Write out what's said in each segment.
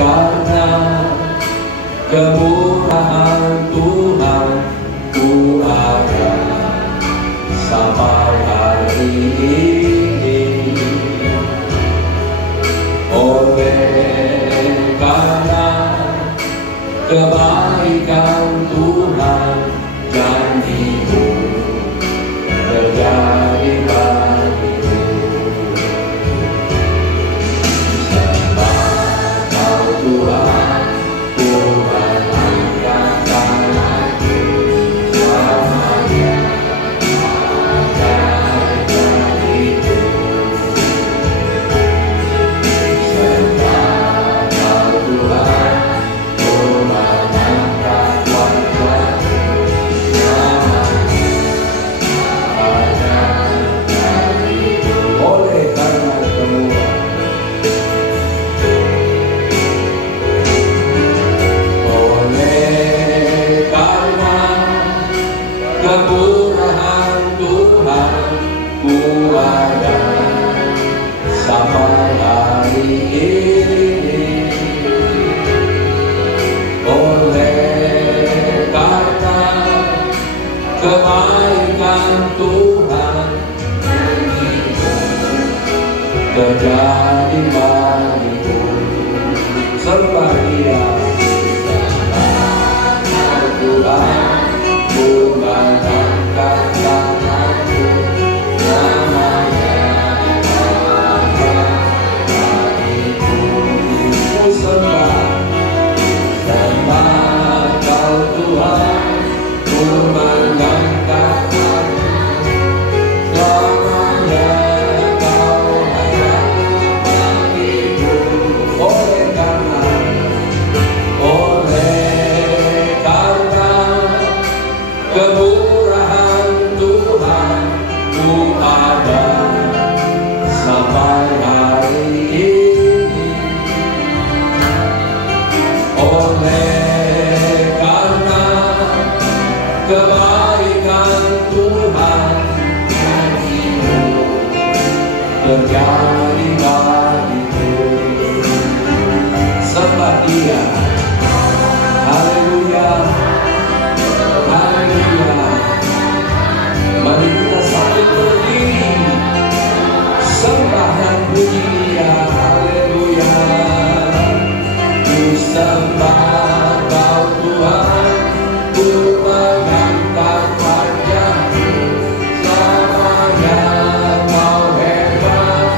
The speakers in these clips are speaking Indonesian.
karena kemurahan Tuhan ku ada sampai hari ini. Oleh karena kebaikan Tuhan, janji-Mu terjadi bagiku. Sebab Kau Tuhan, ku mengangkat tanganku selamanya dari bagiku. Sebab Kau Tuhan, ku mengangkat wajahku selamanya bagiku. Oleh karena kemurahan, oleh karena kemurahan Tuhan, ku ada sampai hari ini. Oleh karena kebaikan Tuhan, terjadi bagiku. Sembah Dia, Tuhan, ku mengangkat tanganku namanya bagiku. Ku sembah Kau Tuhan, ku mengangkat tanganku namanya Kau ada bagiku. Oleh karena kemurahan Tuhan, ku ada sampai hari ini. Oleh karena kebaikan Tuhan, janji-Mu terjadi bagiku. Sembah Dia, haleluya. Haleluya. Mari kita sambil berdiri, sembah dan puji Dia. Haleluya. Ku sembah Kau Tuhan, ku mengangkat wajahku selamanya. Kau hebat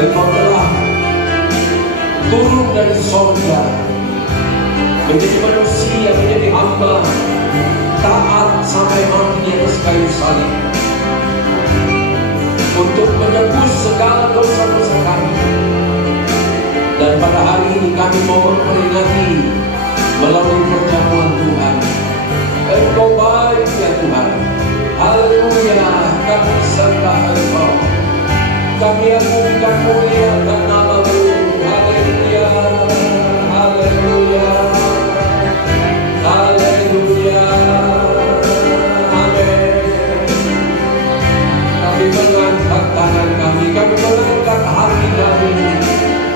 Engkau telah turun dari sorga menjadi manusia, menjadi hamba, taat sampai mati di atas kayu salib untuk menebus segala dosa-dosa kami. Dan pada hari ini kami mau memperingati melalui perjamuan Tuhan. Engkau baik ya Tuhan. Haleluya, kami sembah Engkau, kami agungkan muliakan nama-Mu. Haleluya, haleluya, haleluya, amin. Kami mengangkat tangan kami mengangkat hati kami,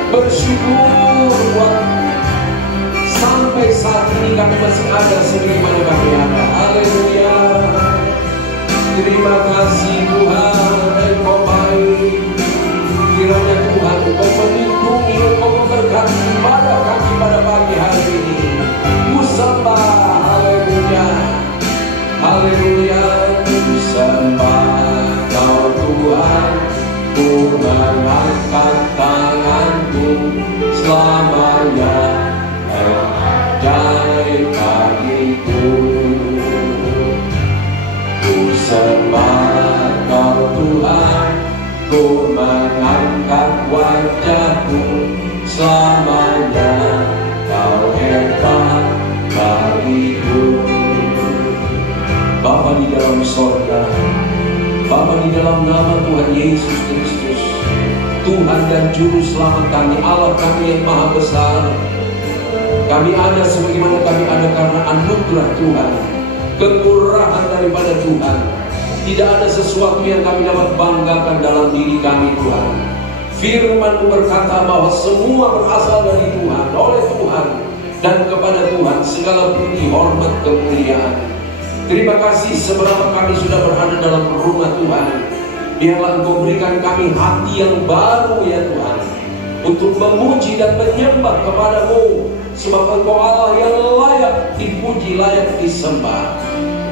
bersyukur buat sampai saat ini kami masih ada sebagaimana kami ada. Haleluya. Terima kasih Tuhan, Engkau baik. Kiranya Tuhan Engkau melindungi, Engkau memberkati ibadah kami pada pagi hari ini. Ku sembah, haleluya, haleluya. Ku sembah Kau Tuhan, ku mengangkat tanganku selamanya. Ajaib bagiku, ku sembah Kau Tuhan, ku mengangkat wajahku selamanya. Kau hebat bagiku. Bapa di dalam sorga, Bapa di dalam nama Tuhan Yesus Kristus, Tuhan dan Juru Selamat kami, Allah kami yang Maha Besar. Kami ada sebagaimana kami ada karena anugerah Tuhan, kemurahan daripada Tuhan. Tidak ada sesuatu yang kami dapat banggakan dalam diri kami Tuhan. Firman-Mu berkata bahwa semua berasal dari Tuhan, oleh Tuhan, dan kepada Tuhan segala puji, hormat, kemuliaan. Terima kasih seberapa kami sudah berada dalam rumah Tuhan. Biarlah Engkau berikan kami hati yang baru ya Tuhan, untuk memuji dan menyembah kepada-Mu. Sebab Engkau Allah yang layak dipuji, layak disembah.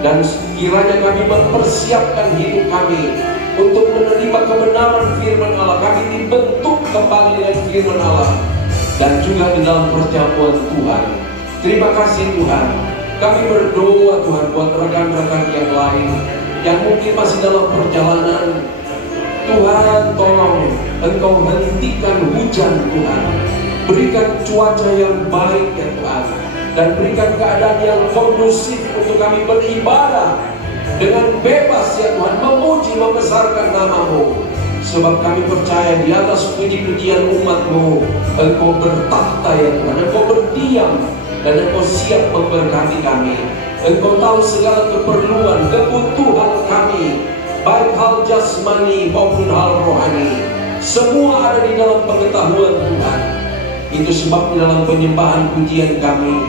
Dan kiranya kami mempersiapkan hidup kami untuk menerima kebenaran firman Allah. Kami dibentuk kembali dengan firman Allah, dan juga di dalam perjamuan Tuhan. Terima kasih Tuhan. Kami berdoa Tuhan buat rekan-rekan yang lain yang mungkin masih dalam perjalanan. Tuhan tolong Engkau hentikan hujan Tuhan, berikan cuaca yang baik ya Tuhan, dan berikan keadaan yang kondusif untuk kami beribadah dengan bebas ya Tuhan, memuji, membesarkan nama-Mu. Sebab kami percaya di atas puji-pujian umat-Mu Engkau bertakhta ya Tuhan, Engkau berdiam, dan Engkau siap memberkati kami. Engkau tahu segala keperluan, kebutuhan kami, baik hal jasmani maupun hal rohani. Semua ada di dalam pengetahuan Tuhan. Itu sebab di dalam penyembahan pujian kami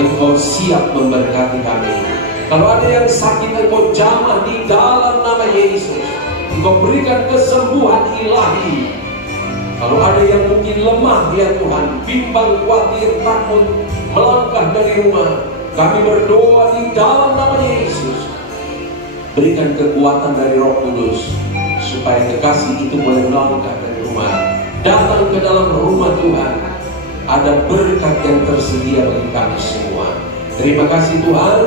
Engkau siap memberkati kami. Kalau ada yang sakit, Engkau jamah di dalam nama Yesus. Engkau berikan kesembuhan ilahi. Kalau ada yang mungkin lemah ya Tuhan, bimbang, khawatir, takut melangkah dari rumah, kami berdoa di dalam nama Yesus. Berikan kekuatan dari Roh Kudus, supaya kekasih itu boleh melangkah dari rumah, datang ke dalam rumah Tuhan. Ada berkat yang tersedia bagi kami semua. Terima kasih Tuhan.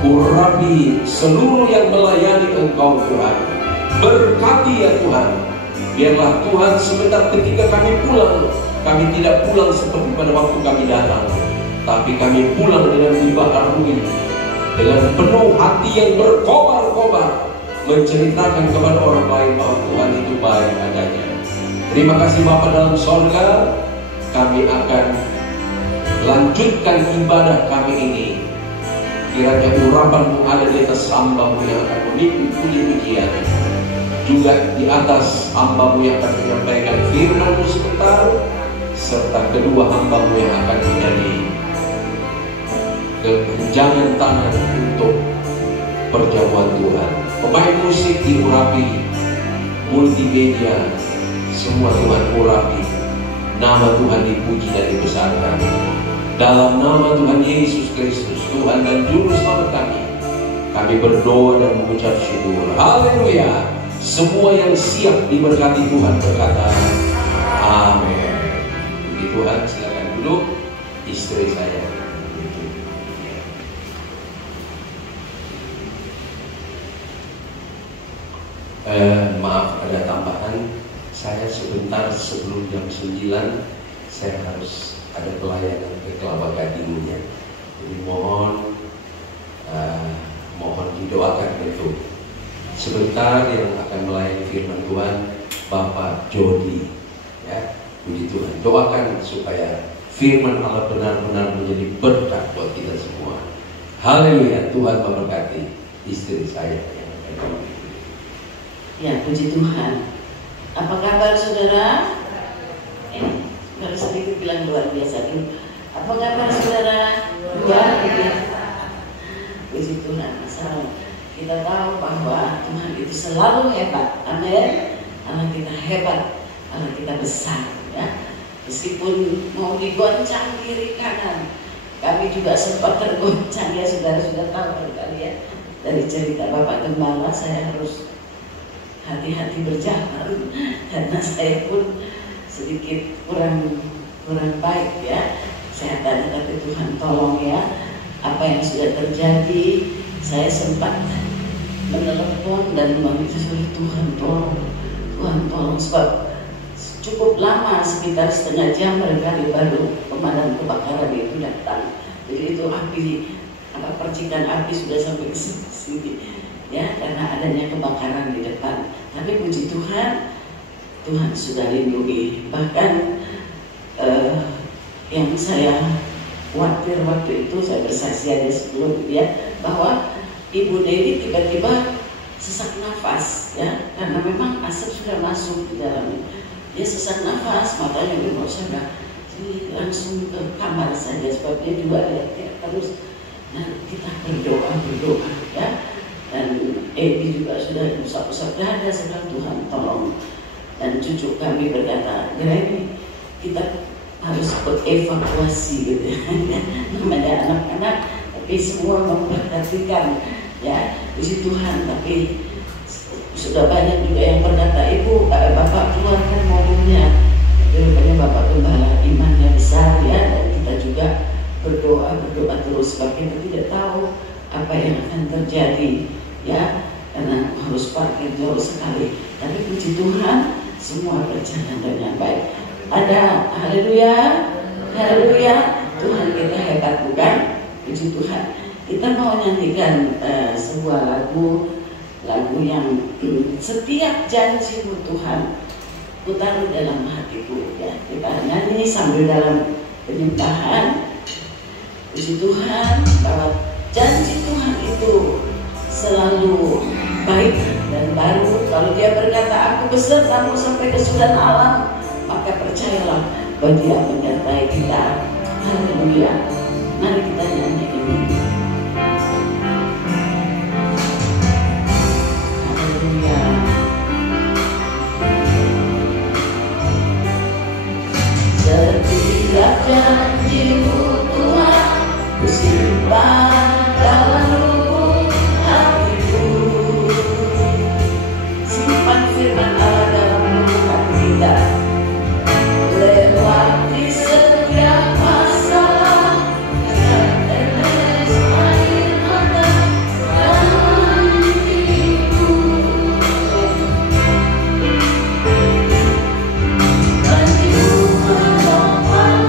Urapi seluruh yang melayani Engkau Tuhan. Berkati ya Tuhan. Biarlah Tuhan sebentar ketika kami pulang, kami tidak pulang seperti pada waktu kami datang, tapi kami pulang dengan dibaharui, dengan penuh hati yang berkobar-kobar, menceritakan kepada orang lain bahwa Tuhan itu baik adanya. Terima kasih Bapa dalam sorga. Kami akan lanjutkan ibadah kami ini. Kiranya urapan-Mu ada di atas hamba-Mu yang akan memimpin puji-pujian, juga di atas hamba-Mu yang akan menyampaikan firman-Mu sebentar, serta kedua hamba-Mu yang akan menjadi kekenjangan tangan untuk perjamuan Tuhan. Pemain musik diurapi, multimedia semua Tuhan urapi. Nama Tuhan dipuji dan dibesarkan. Dalam nama Tuhan Yesus Kristus, Tuhan dan Juru Selamat kami berdoa dan mengucap syukur. Haleluya. Semua yang siap diberkati Tuhan berkata amin. Puji Tuhan, silakan duduk. Istri saya. Maaf ada tambahan. Saya sebentar sebelum jam 9 saya harus ada pelayanan ke Kelapa Gadingnya. Jadi mohon didoakan betul. Sebentar yang akan melayani firman Tuhan Bapak Jody, ya, puji Tuhan. Doakan supaya firman Allah benar-benar menjadi berkat buat kita semua. Haleluya, Tuhan memberkati istri saya. Ya, puji Tuhan. Apa kabar saudara? Baru sedikit bilang luar biasa dulu. Apa kabar saudara? Luar biasa. Puji Tuhan. Asal kita tahu bahwa Tuhan itu selalu hebat. Amin. Allah kita hebat, Allah kita besar, ya. Meskipun mau digoncang kiri kanan, kami juga sempat tergoncang, ya. Saudara sudah tahu kali ya dari cerita Bapak Gembala. Saya harus hati-hati berjalan karena saya pun sedikit kurang baik, ya. Saya tanya, tapi Tuhan tolong, ya. Apa yang sudah terjadi, saya sempat menelepon dan meminta Tuhan tolong, sebab cukup lama, sekitar setengah jam barangkali baru pemadam kebakaran itu datang. Jadi itu percikan api sudah sampai ke sini, ya, karena adanya kebakaran di depan. Tapi puji Tuhan, Tuhan sudah lindungi. Bahkan yang saya khawatir waktu itu, saya bersaksi aja sebelum, ya, bahwa Ibu Dedi tiba-tiba sesak nafas, ya, karena memang asap sudah masuk di dalamnya. Dia sesak nafas, matanya udah sudah langsung ke kamar saja, sebab dia juga lihat terus. Nah, kita berdoa, ya. Dan Ebi juga sudah usap-usap dada, sedang Tuhan tolong. Dan cucu kami berkata, ini kita harus evakuasi, gitu, ya. Namanya anak-anak, tapi semua memperhatikan, ya, puji Tuhan. Tapi sudah banyak juga yang berkata, Ibu, Bapak keluarkan mobilnya. Rupanya Bapak Gembala imannya besar, ya, dan kita juga berdoa terus, sebab kita tidak tahu apa yang akan terjadi, ya, karena harus parkir jauh sekali. Tapi puji Tuhan, semua berjalan dengan baik. Ada haleluya, haleluya, Tuhan kita hebat, bukan? Puji Tuhan. Kita mau nyanyikan sebuah lagu yang setiap janji-Mu Tuhan Ku taruh dalam hatiku, ya. Kita nyanyi sambil dalam penyembahan. Puji Tuhan bahwa janji Tuhan itu selalu baik dan baru. Kalau Dia berkata, aku besertamu sampai kesudahan alam, maka percayalah bahwa Dia menyertai kita. Haleluya. Mari kita nyanyi ini. Haleluya. Setiap janji-Mu Tuhan ku simpan dalam lubuk hatiku. Simpan firman Allah dalam lubuk hati kita. Lewati setiap masalah, tetes air mata dalam hidupku. Janji-Mu menopang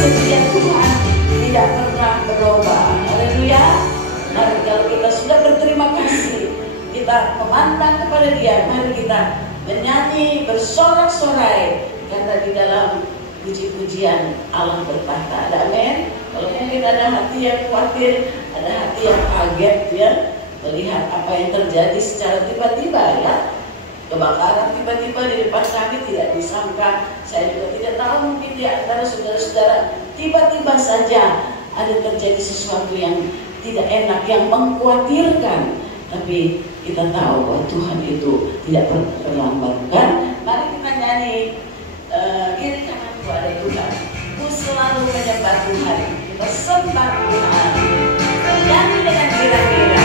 setia Tuhan tidak pernah berubah. Haleluya. Mari kalau kita sudah berterima kasih, kita memandang kepada Dia, mari kita menyanyi bersorak-sorai, karena di dalam puji-pujian Allah bertahta. Amin. Kalau mungkin ada hati yang khawatir, ada hati yang kaget ya, melihat apa yang terjadi secara tiba-tiba ya, kebakaran tiba-tiba di depan kami tidak disangka. Saya juga tidak tahu, mungkin di antara saudara-saudara tiba-tiba saja ada terjadi sesuatu yang tidak enak, yang mengkhawatirkan. Tapi kita tahu bahwa Tuhan itu tidak pernah terlambat kan? Mari kita nyanyi kiri kananku ada Tuhan, ku selalu menyembah Tuhan, kita sembah Tuhan. Nyanyi dengan kira-kira.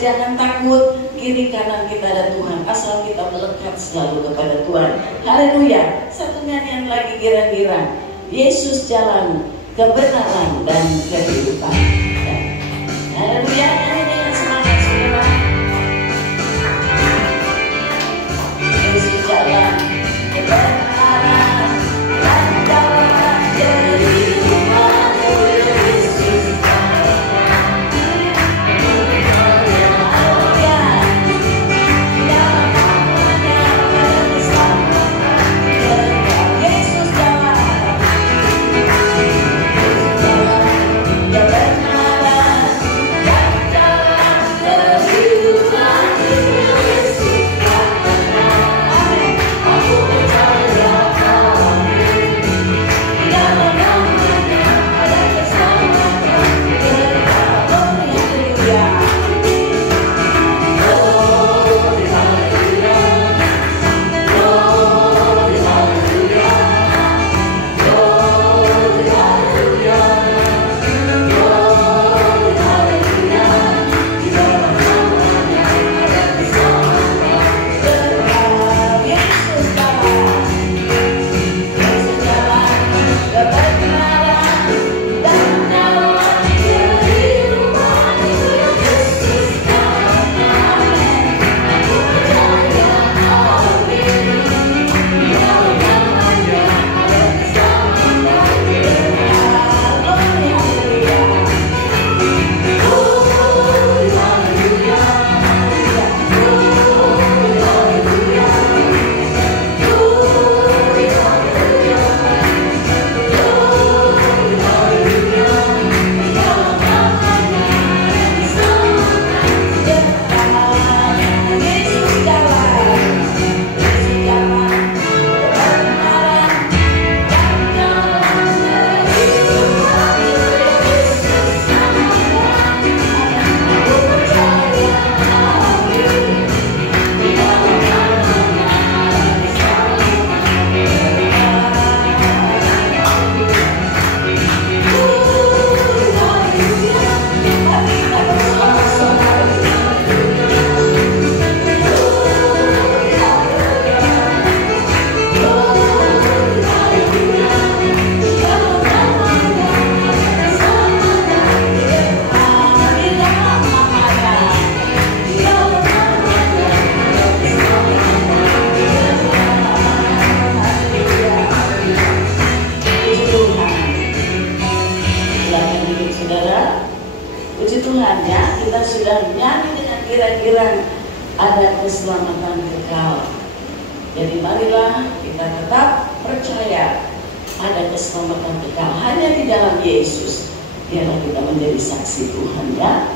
Jangan takut, kiri kanan kita ada Tuhan, asal kita melekat selalu kepada Tuhan. Haleluya. Satu nyanyian lagi, kira-kira Yesus jalan kebenaran dan kehidupan. Haleluya. Nyanyi dengan semangat saudara. Yesus jalan kebenaran dan jalan kehidupan. Yesus jalan kira-kira ada keselamatan kekal. Jadi marilah kita tetap percaya ada keselamatan kekal hanya di dalam Yesus. Biarlah kita menjadi saksi Tuhan, ya.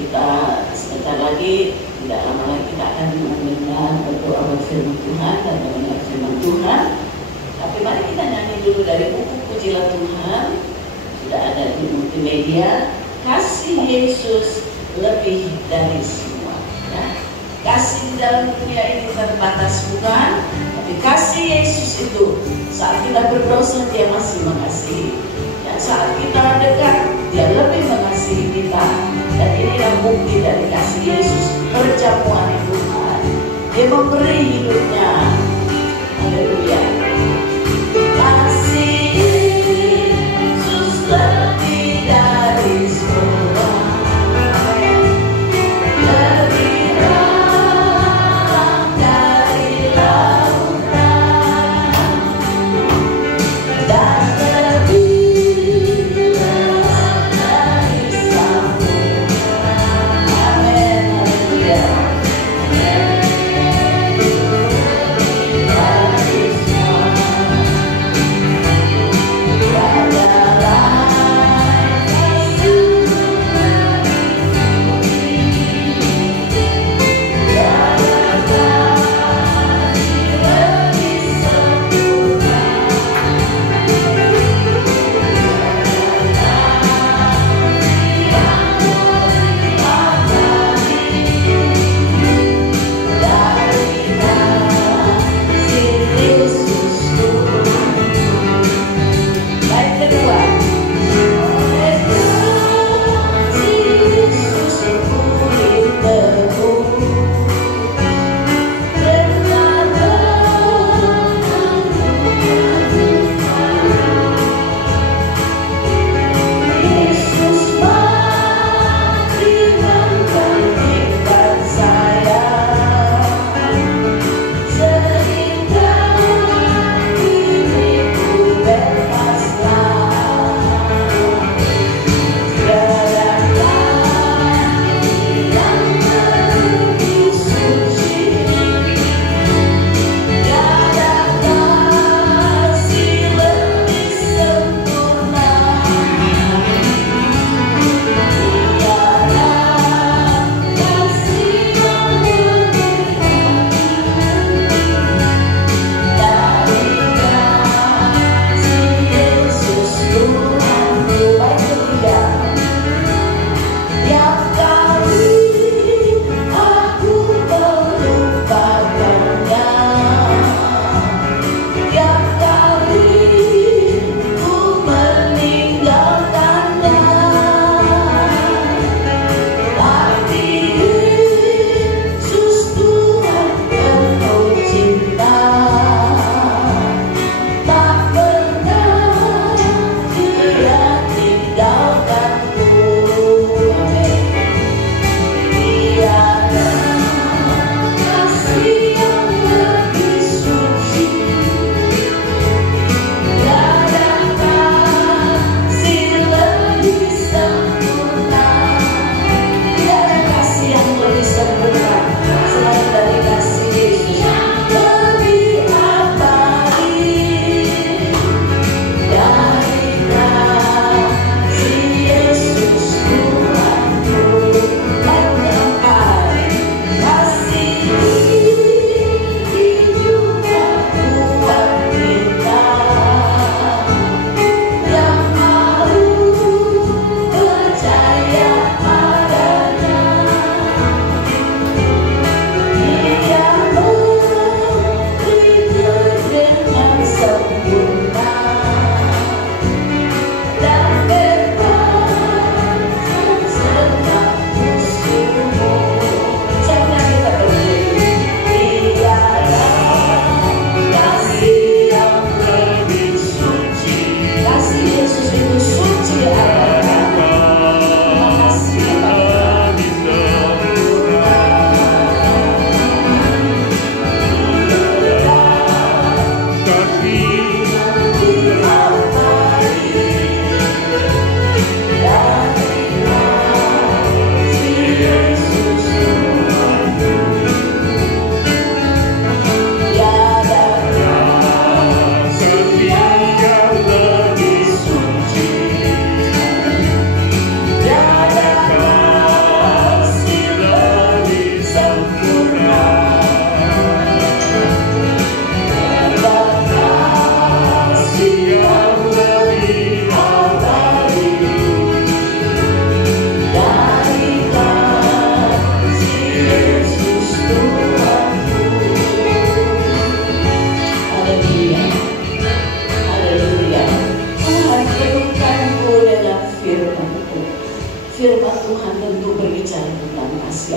Kita sebentar lagi, tidak lama lagi kita akan mendengar berdoa firman Tuhan dan mendengar firman Tuhan. Tapi mari kita nyanyi dulu dari buku Pujilah Tuhan, sudah ada di multimedia. Kasih Yesus lebih dari semua, ya. Kasih di dalam dunia ini terbatas, bukan? Tapi kasih Yesus itu saat kita berdosa dia masih mengasihi, dan saat kita dekat dia lebih mengasihi kita. Dan inilah bukti dari kasih Yesus, perjamuan Tuhan. Dia memberi hidupnya. Haleluya. Kasih Yesus lebih dari semua. Lebih dalam dari lautan dan lebih luas dari samudra. Amin. Haleluya. Dari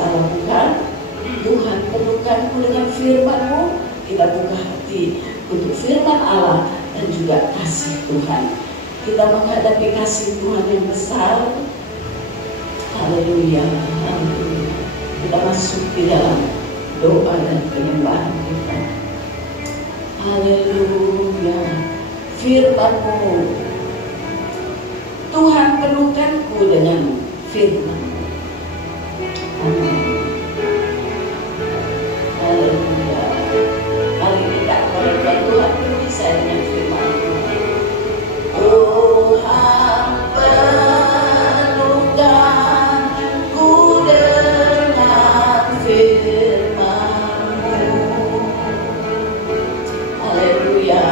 kasih Allah bukan? Tuhan perlukanku dengan firman-Mu. Kita buka hati untuk firman Allah dan juga kasih Tuhan. Kita menghadapi kasih Tuhan yang besar. Haleluya, haleluya. Kita masuk di dalam doa dan penyembahan kita. Haleluya. Firman-Mu, Tuhan perlukanku dengan firman-Mu. Amin. Haleluya. Mari kita kepada Tuhan penuhi saya dengan firman-Mu. Tuhan perlukanku dengan firman-Mu. Haleluya.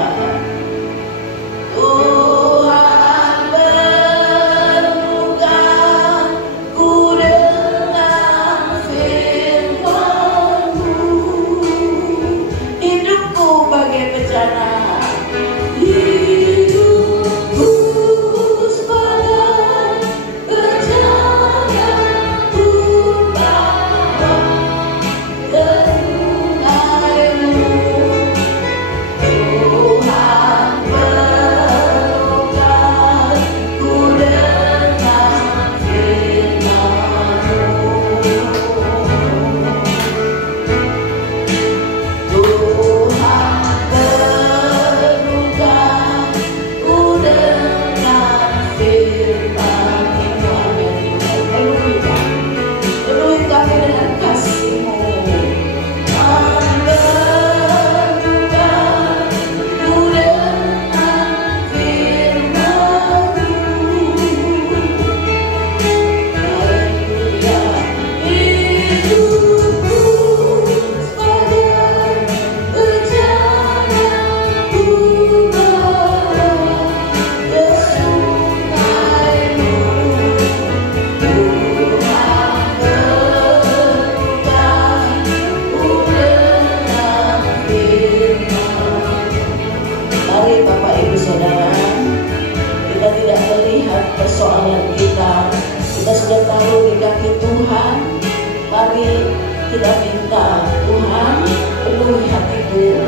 Kita minta Tuhan penuhi hatiku.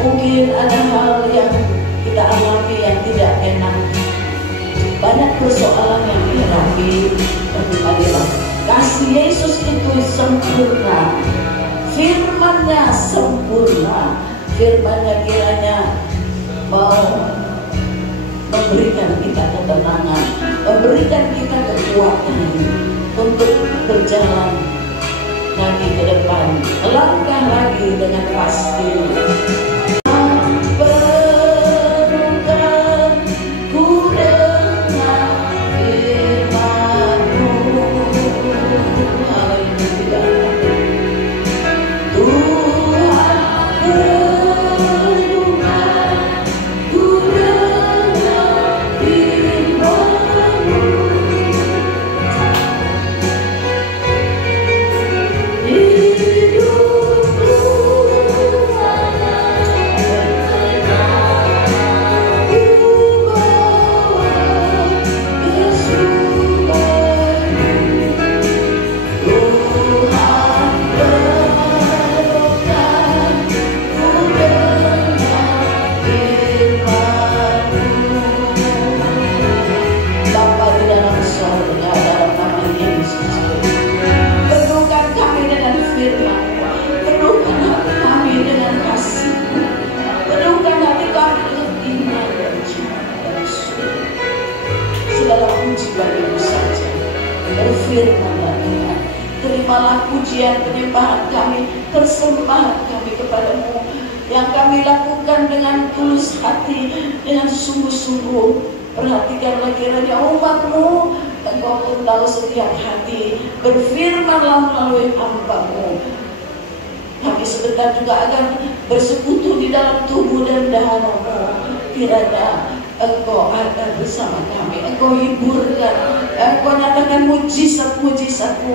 Mungkin ada hal yang kita alami yang tidak enak, banyak persoalan yang dihadapi, tapi marilah kasih Yesus itu sempurna, firman-Nya sempurna, firman-Nya kiranya mau memberikan kita ketenangan, memberikan kita kekuatan untuk berjalan lagi ke depan, melangkah lagi dengan pasti. Berfirmanlah Tuhan, terimalah pujian penyembahan kami, persembahan kami kepadamu yang kami lakukan dengan tulus hati, dengan sungguh-sungguh. Perhatikanlah kiranya umat-Mu, Engkau pun tahu setiap hati, berfirmanlah melalui hamba-Mu. Kami sebentar juga akan bersekutu di dalam tubuh dan darah-Mu. Kiranya Engkau ada bersama kami, Engkau hiburkan, Engkau nyatakan mujizat-mujizat-Mu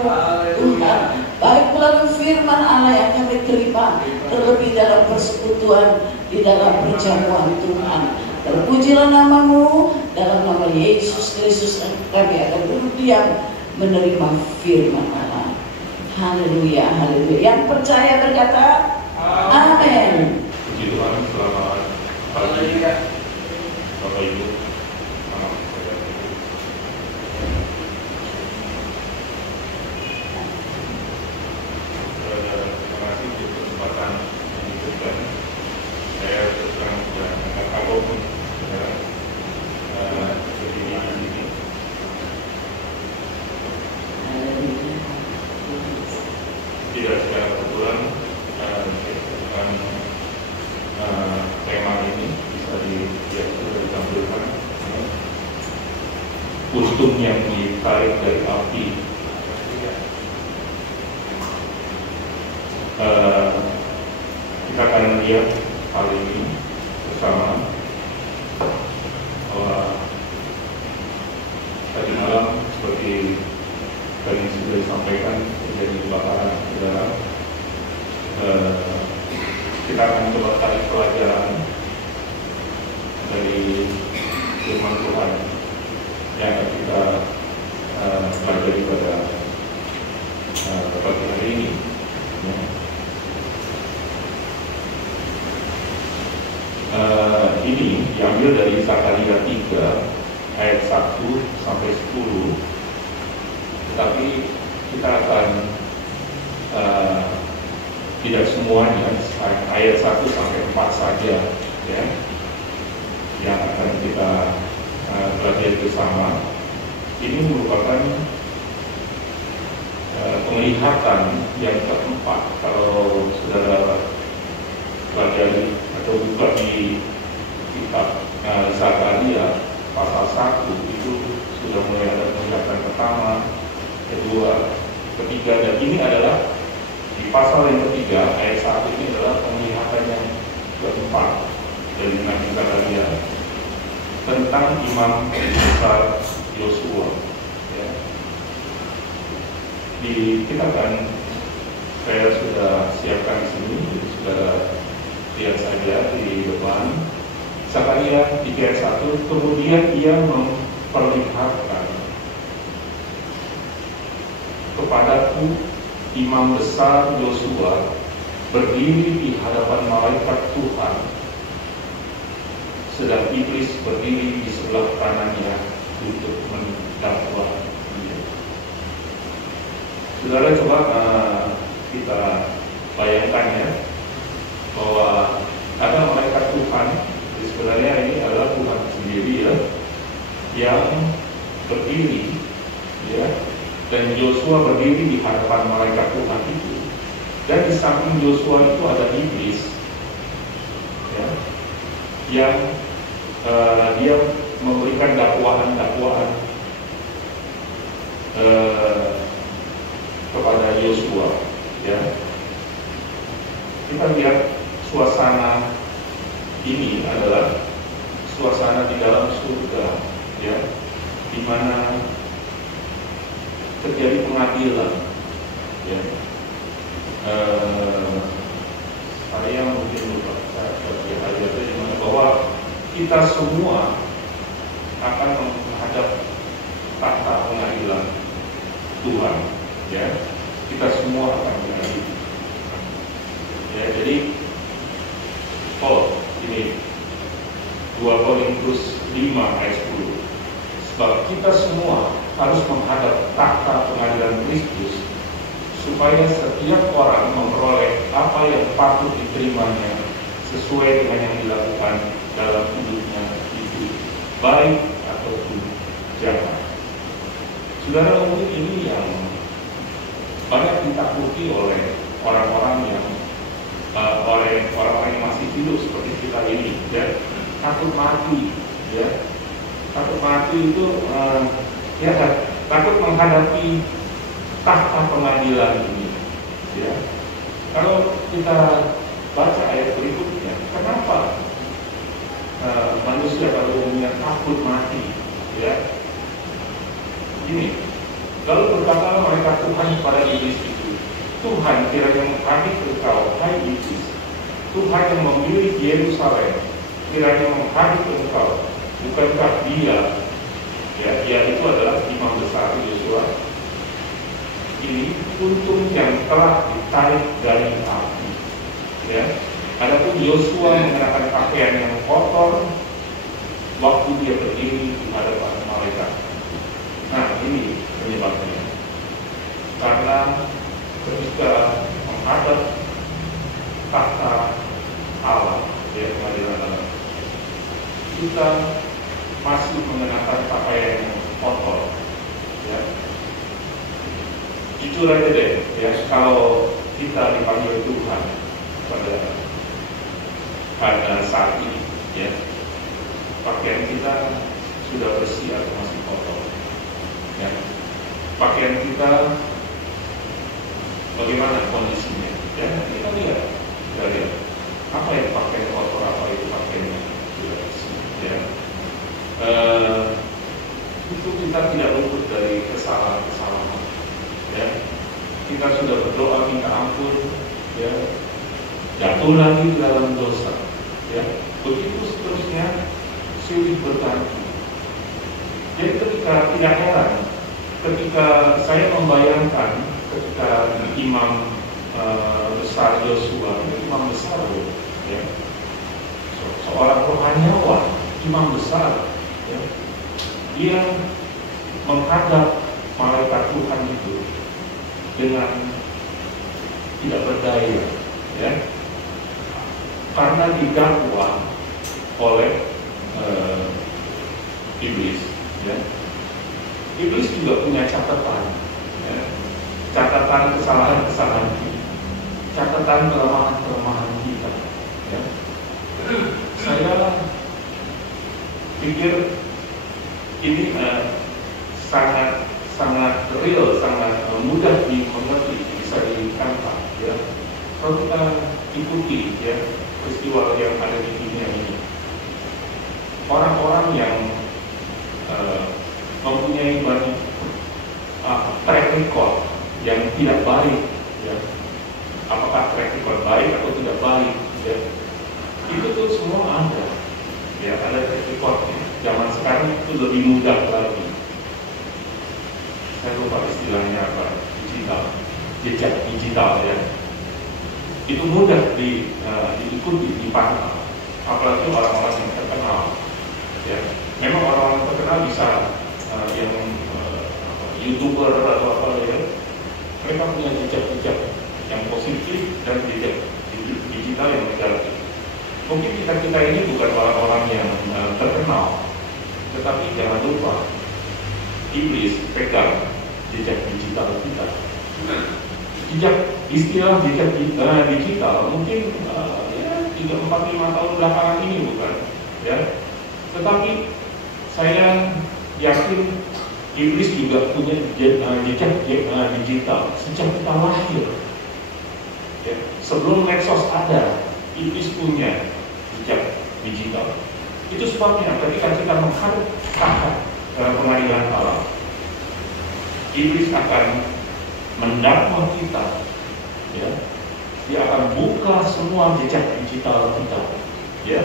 Tuhan, baik melalui firman Allah yang kami terima, terlebih dalam persekutuan di dalam perjamuan Tuhan. Terpujilah nama-Mu, dalam nama Yesus Kristus kami akan duduk diam menerima firman Allah. Haleluya, haleluya. Yang percaya berkata amin. Puji Tuhan, selamat pagi Bapak Ibu, anak saudara Ibu. Terima kasih untuk kesempatan yang diberikan. Saya terang dan apapun berdiri di sini. Tidak secara kebetulan dengan tema ini bisa ditampilkan kostum yang ditarik dari api. Kita akan lihat hal ini bersama bahwa tadi malam seperti tadi sudah disampaikan terjadi kebakaran udara. Kita akan coba tarik pelajaran dari firman Tuhan yang akan kita pelajari pada pagi hari ini. Ini diambil dari Zakaria 3 ayat 1 sampai 10. Tetapi kita akan tidak semuanya, ayat 1 sampai 4 saja ya, yang akan kita pelajari bersama. Ini merupakan penglihatan yang keempat. Kalau saudara pelajari atau buka di kitab Zakaria pasal 1, itu sudah mulai ada penglihatan pertama, kedua, ketiga, dan ini adalah di pasal yang ketiga ayat 1 ini adalah penglihatan yang keempat dari Nabi Zakaria tentang imam besar Yosua. Ya. Kita kan, saya sudah siapkan di sini, jadi saudara lihat saja di depan. Zakaria 3 ayat 1, kemudian ia memperlihatkan kepadaku imam besar Yosua berdiri di hadapan malaikat Tuhan, sedang iblis berdiri di sebelah kanannya untuk mendakwa dia. Saudara, coba kita bayangkan ya, bahwa ada malaikat Tuhan. Jadi sebenarnya ini adalah Tuhan sendiri ya, yang berdiri ya, dan Yosua berdiri di hadapan malaikat Tuhan itu, dan di samping Yosua itu ada iblis ya, yang dia memberikan dakwaan kepada Yosua ya. Kita lihat suasana ini adalah suasana di dalam surga ya, di mana terjadi pengadilan ya. Saya mungkin lupa ayatnya di mana, bahwa kita semua akan menghadap tahta pengadilan Tuhan ya. Kita semua akan menghadap ya. Jadi ini 2 Korintus 5 ayat 10, sebab kita semua harus menghadap tahta pengadilan Kristus, supaya setiap orang memperoleh apa yang patut diterimanya sesuai dengan yang dilakukan dalam hidupnya itu, baik ataupun jahat. Saudara, mungkin ini yang banyak ditakuti oleh orang-orang yang orang-orang yang masih hidup seperti kita ini ya, takut mati ya. Takut mati itu ya, takut menghadapi tahta pengadilan ini ya. Kalau kita baca ayat berikutnya, kenapa manusia pada umumnya takut mati ya? Ini lalu berkata mereka Tuhan kepada iblis itu, Tuhan kiranya menghadap engkau, hai iblis. Tuhan yang memilih Yerusalem kiranya menghadap engkau. Bukankah dia itu adalah imam besar Yosua ini kuntum yang telah ditarik dari api. Ya. Adapun Yosua mengenakan pakaian yang kotor waktu dia berdiri di hadapan malaikat. Nah, ini penyebabnya. Karena ketika menghadap tahta Allah, ya, pengadilan Allah, kita masih mengenakan pakaian yang kotor. Ya. Jujur aja deh, ya, kalau kita dipanggil Tuhan pada saat ini, ya, pakaian kita sudah bersih atau masih kotor? Ya. Pakaian kita bagaimana kondisinya? Ya, kita lihat apa yang pakaian kotor, apa itu pakaian yang sudah bersih. Ya. Itu kita tidak luput dari kesalahan-kesalahan. Ya. Kita sudah berdoa minta ampun, ya, jatuh lagi ke dalam dosa. Ya. Begitu seterusnya silih berganti. Jadi ketika tidak heran, ketika saya membayangkan ketika imam besar Yosua, imam besar, ya, seorang rohaniawan, imam besar, ya, dia menghadap malaikat Tuhan itu dengan tidak berdaya, ya, karena didakwa oleh iblis. Ya. Iblis juga punya catatan, ya, catatan kesalahan-kesalahan kita, catatan kelemahan-kelemahan kita. Ya. Saya pikir ini sangat real, sangat mudah dimengerti, bisa ditangkap. Ya. Kalau kita ikuti, ya, peristiwa yang ada di dunia ini, orang-orang yang mempunyai banyak track record yang tidak baik, ya, apakah track record baik atau tidak baik, ya, itu tuh semua ada, ya, ada track recordnya. Zaman sekarang itu lebih mudah lagi. Saya lupa istilahnya apa, jejak digital, ya, itu mudah diikuti, dipantau, apalagi orang-orang yang terkenal. Ya, memang orang-orang terkenal bisa yang YouTuber atau apa, ya, mereka punya jejak-jejak yang positif dan jejak digital yang negatif. Mungkin kita ini bukan orang-orang yang terkenal, tetapi jangan lupa iblis pegang jejak digital kita. Istilah jejak digital mungkin ya 3-4-5 tahun belakangan ini bukan, ya. Tetapi saya yakin iblis juga punya jejak digital sejak kita lahir. Ya. Sebelum medsos ada, iblis punya jejak digital. Itu sebabnya ketika kita menghadap pengadilan Allah, iblis akan mendakwa kita. Ya. Dia akan buka semua jejak digital kita. Ya.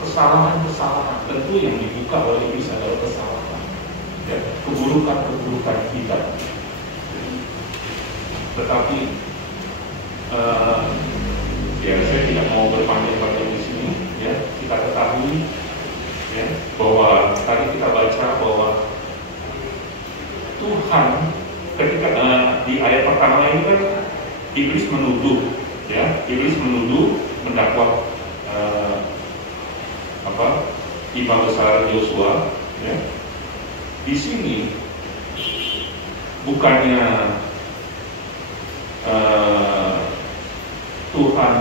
Kesalahan-kesalahan tentu yang dibuka oleh iblis adalah kesalahan, ya, keburukan-keburukan kita. Tetapi ya, saya tidak mau berpanjang-panjang di sini, ya. Kita ketahui, ya, bahwa tadi kita baca bahwa Tuhan ketika di ayat pertama ini kan iblis menuduh, ya, iblis menuduh, mendakwa imam besar Yosua, ya. Di sini bukannya Tuhan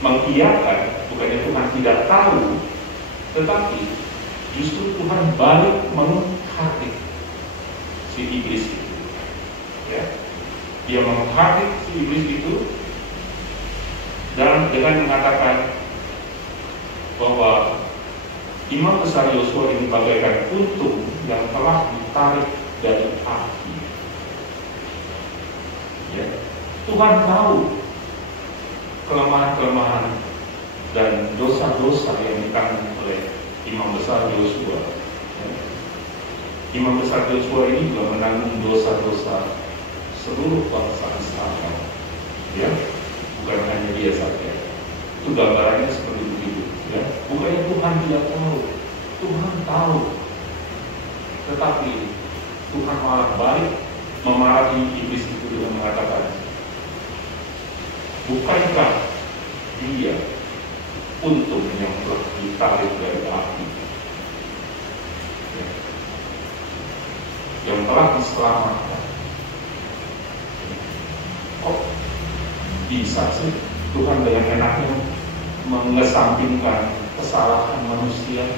mengiyakan, bukannya Tuhan tidak tahu, tetapi justru Tuhan balik menghadik si iblis itu, ya. Dia menghadik si iblis itu dan dengan mengatakan bahwa imam besar Yosua ini bagaikan kuntum yang telah ditarik dari api. Ya. Tuhan tahu kelemahan-kelemahan dan dosa-dosa yang ditanggung oleh imam besar Yosua. Ya. Imam besar Yosua ini juga menanggung dosa-dosa seluruh bangsa Israel, ya, bukan hanya dia saja. Itu gambarannya seperti begitu, ya. Bukannya Tuhan tidak tahu, Tuhan tahu, tetapi Tuhan malah balik memarahi iblis itu dengan mengatakan, bukankah dia untung yang telah ditarik dari api, ya, yang telah diselamatkan? Kok bisa sih Tuhan dengan enaknya mengesampingkan kesalahan manusia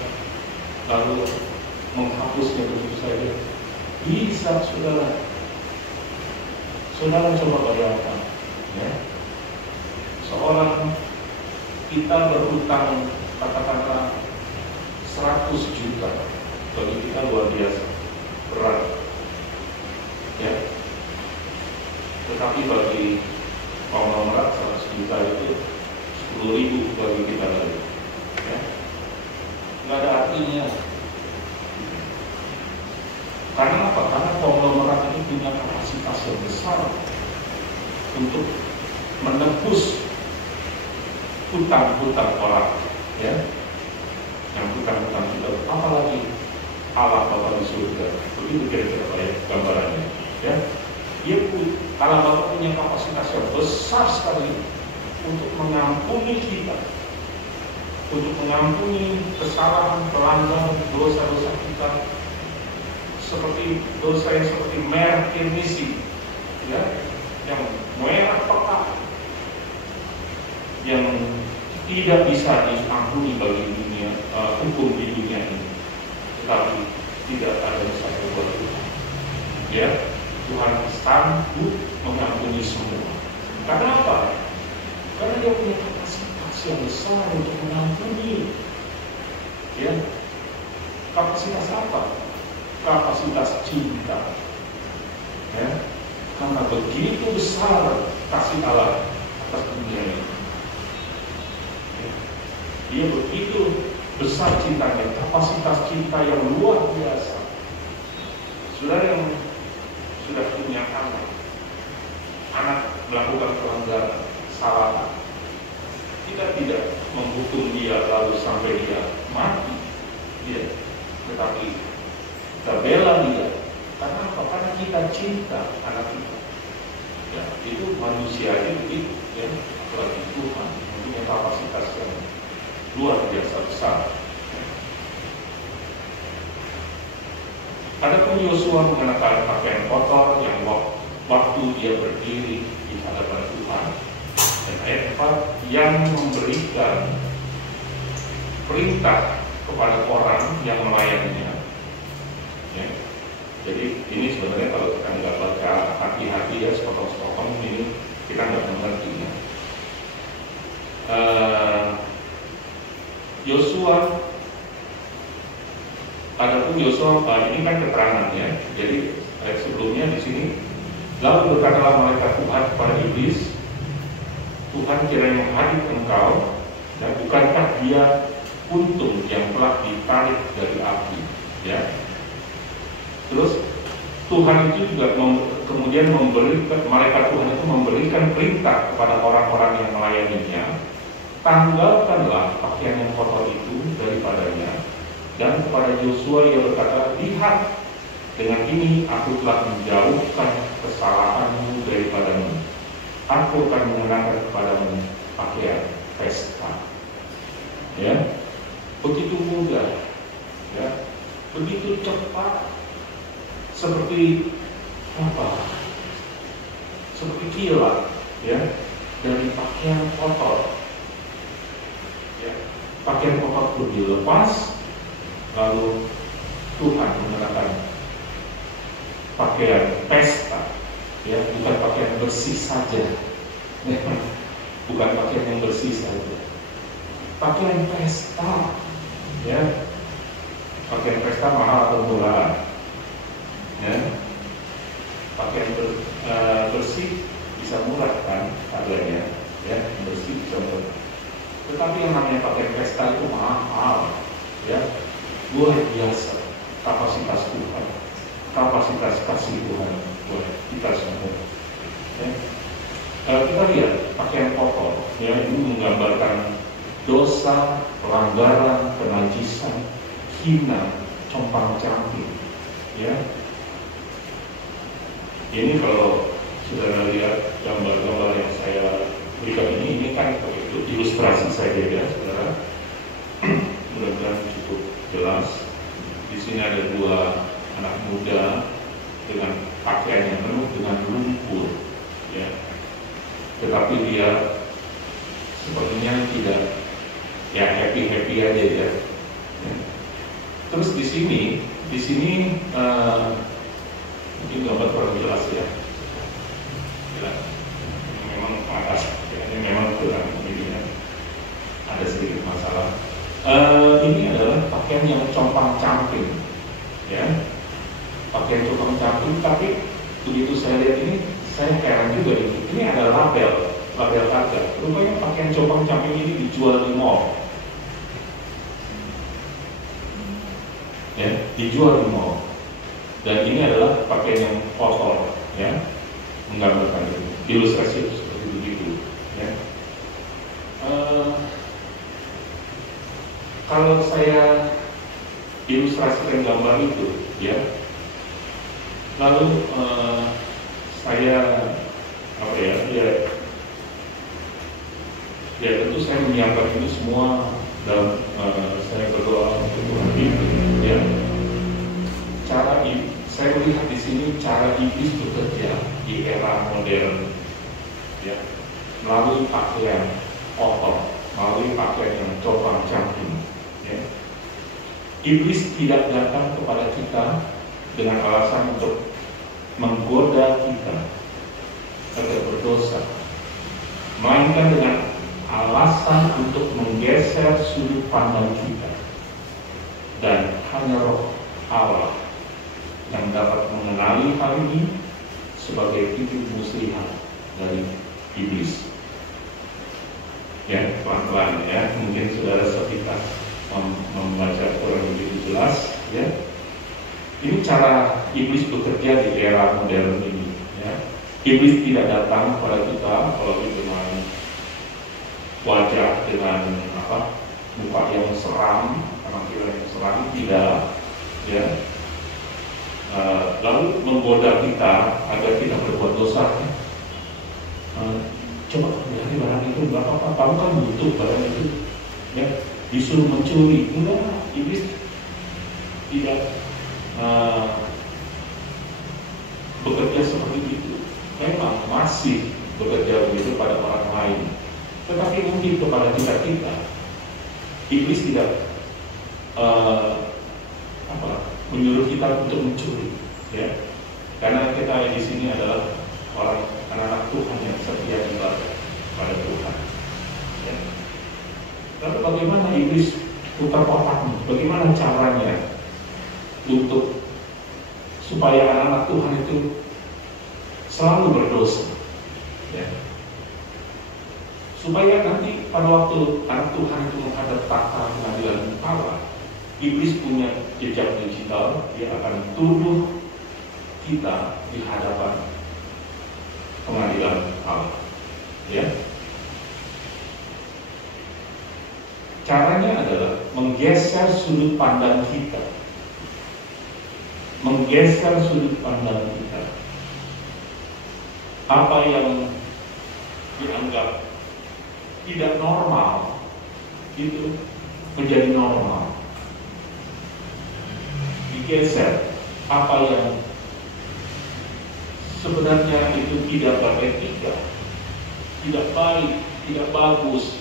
lalu menghapusnya begitu saja? Bisa, saudara. Saudara coba bayangkan, ya, seorang kita berhutang katakanlah 100 juta, bagi kita luar biasa berat, ya. Tetapi bagi konglomerat 100 juta itu 10.000 bagi kita lagi, ya. Nggak ada artinya. Karena apa? Karena konglomerat itu punya kapasitas yang besar untuk menebus hutang-hutang orang, ya, yang hutang-hutang kita. Apalagi Allah Bapa di surga. Begitu kira-kira ya gambarannya, ya. Allah Bapa punya kapasitas yang besar sekali untuk mengampuni kita, untuk mengampuni kesalahan, pelanggaran, dosa-dosa kita, seperti dosa yang seperti merah kirmisi, ya, yang merah pekat, yang tidak bisa diampuni bagi dunia, hukum di dunia ini, tetapi tidak ada satu buat Tuhan, ya. Tuhan sanggup mengampuni semua. Karena apa? Karena dia punya kapasitas yang besar untuk mengampuni, ya. Kapasitas apa? Kapasitas cinta, ya. Karena begitu besar kasih Allah atas dunia ini, ya. Dia begitu besar cintanya, kapasitas cinta yang luar biasa. Saudara yang sudah punya anak melakukan pelanggaran, salah, kita tidak menghukum dia lalu sampai dia mati, ya. Tetapi kita bela dia. Karena apa? Karena kita cinta anak kita, ya. Itu manusianya begitu, ya. Apalagi Tuhan punya kapasitas yang luar biasa besar. Adapun Yosua mengenakan pakaian kotor yang waktu dia berdiri di hadapan Tuhan. Dan ayat 4, yang memberikan perintah kepada orang yang melayaninya, ya. Jadi ini sebenarnya kalau kita nggak baca hati-hati, ya, sepotong-sepotong ini kita nggak mengertinya. Yosua, adapun Yosua, ini kan keterangannya. Jadi ayat sebelumnya di sini, lalu berkatalah malaikat Tuhan kepada iblis, Tuhan kiranya menghadap engkau, dan bukankah dia untung yang telah ditarik dari api, ya. Terus Tuhan itu juga kemudian memberikan, malaikat Tuhan itu memberikan perintah kepada orang-orang yang melayaninya, tanggalkanlah pakaian yang kotor itu daripadanya. Dan kepada Yosua ia berkata, lihat, dengan ini aku telah menjauhkan kesalahanmu daripadamu. Aku akan mengenakan kepadamu pakaian pesta. Ya, begitu mudah, ya, begitu cepat, seperti apa? Seperti kilat, ya, dari pakaian kotor. Ya, pakaian kotor itu dilepas, lalu Tuhan mengenakan pakaian pesta, ya, bukan pakaian bersih saja, bukan pakaian yang bersih saja, pakaian pesta, ya, pakaian pesta mahal atau murah, ya, pakaian bersih bisa murah kan harganya, ya, bersih bisa murah, tetapi yang namanya pakaian pesta itu mahal, ya. Luar biasa kapasitas Tuhan. kapasitas kasih Tuhan buat kita semua. Ya. Kalau kita lihat pakaian kotor, ya, ini menggambarkan dosa, pelanggaran, kenajisan, hina, compang-camping. Ya. Ini kalau saudara lihat gambar-gambar yang saya berikan ini kan itu ilustrasi saja ya, saudara. Mudah-mudahan cukup jelas. Di sini ada dua anak muda dengan pakaian yang penuh dengan lumpur, ya. Tetapi dia sepertinya tidak, ya, happy aja ya. Terus di sini mungkin gambar kurang jelas ya. Ya, memang atas, ini memang kurang ini ya. Ada sedikit masalah. Ini adalah pakaian yang compang-camping, ya, pakaian compang-camping. Tapi begitu saya lihat ini, saya heran juga ini ada label harga. Rupanya pakaian compang-camping ini dijual di mall, ya, dijual di mall. Dan ini adalah pakaian yang kotor, ya, menggambarkan itu. Ilustrasi seperti begitu, ya. Kalau saya ilustrasikan gambar itu, ya, lalu saya tentu saya menyiapkan ini semua dalam saya berdoa untuk Tuhan itu, ya. Saya melihat di sini cara iblis bekerja di era modern, ya, melalui pakaian kotor, melalui pakaian yang compang-camping. Ya. Iblis tidak datang kepada kita dengan alasan untuk menggoda kita agar berdosa, melainkan dengan alasan untuk menggeser sudut pandang kita. Dan hanya Roh Allah yang dapat mengenali hal ini sebagai titik muslihat dari iblis. Ya, pelan-pelan ya, mungkin saudara sekitar membaca kurang begitu jelas, ya. Ini cara iblis bekerja di era modern ini, ya. Iblis tidak datang kepada kita kalau dengan wajah dengan muka yang seram, penampilan yang seram, tidak, ya. Lalu menggoda kita agar kita berbuat dosa. Coba lihat barang itu, nggak apa-apa, kamu kan butuh barang itu, ya. Disuruh mencuri, enggak, iblis tidak bekerja seperti itu. Memang masih bekerja begitu pada orang lain, tetapi mungkin kepada kita iblis tidak menyuruh kita untuk mencuri, ya. Karena kita di sini adalah anak-anak Tuhan yang setia ibadah pada Tuhan, ya. Lalu bagaimana iblis putar otaknya? Bagaimana caranya untuk supaya anak-anak Tuhan itu selalu berdosa, ya? Supaya nanti pada waktu anak Tuhan itu menghadap tahta pengadilan Allah, iblis punya jejak digital, dia akan tuduh kita di hadapan pengadilan Allah, ya. Caranya adalah menggeser sudut pandang kita, menggeser sudut pandang kita. Apa yang dianggap tidak normal itu menjadi normal, digeser. Apa yang sebenarnya itu tidak beretika, tidak baik, tidak bagus,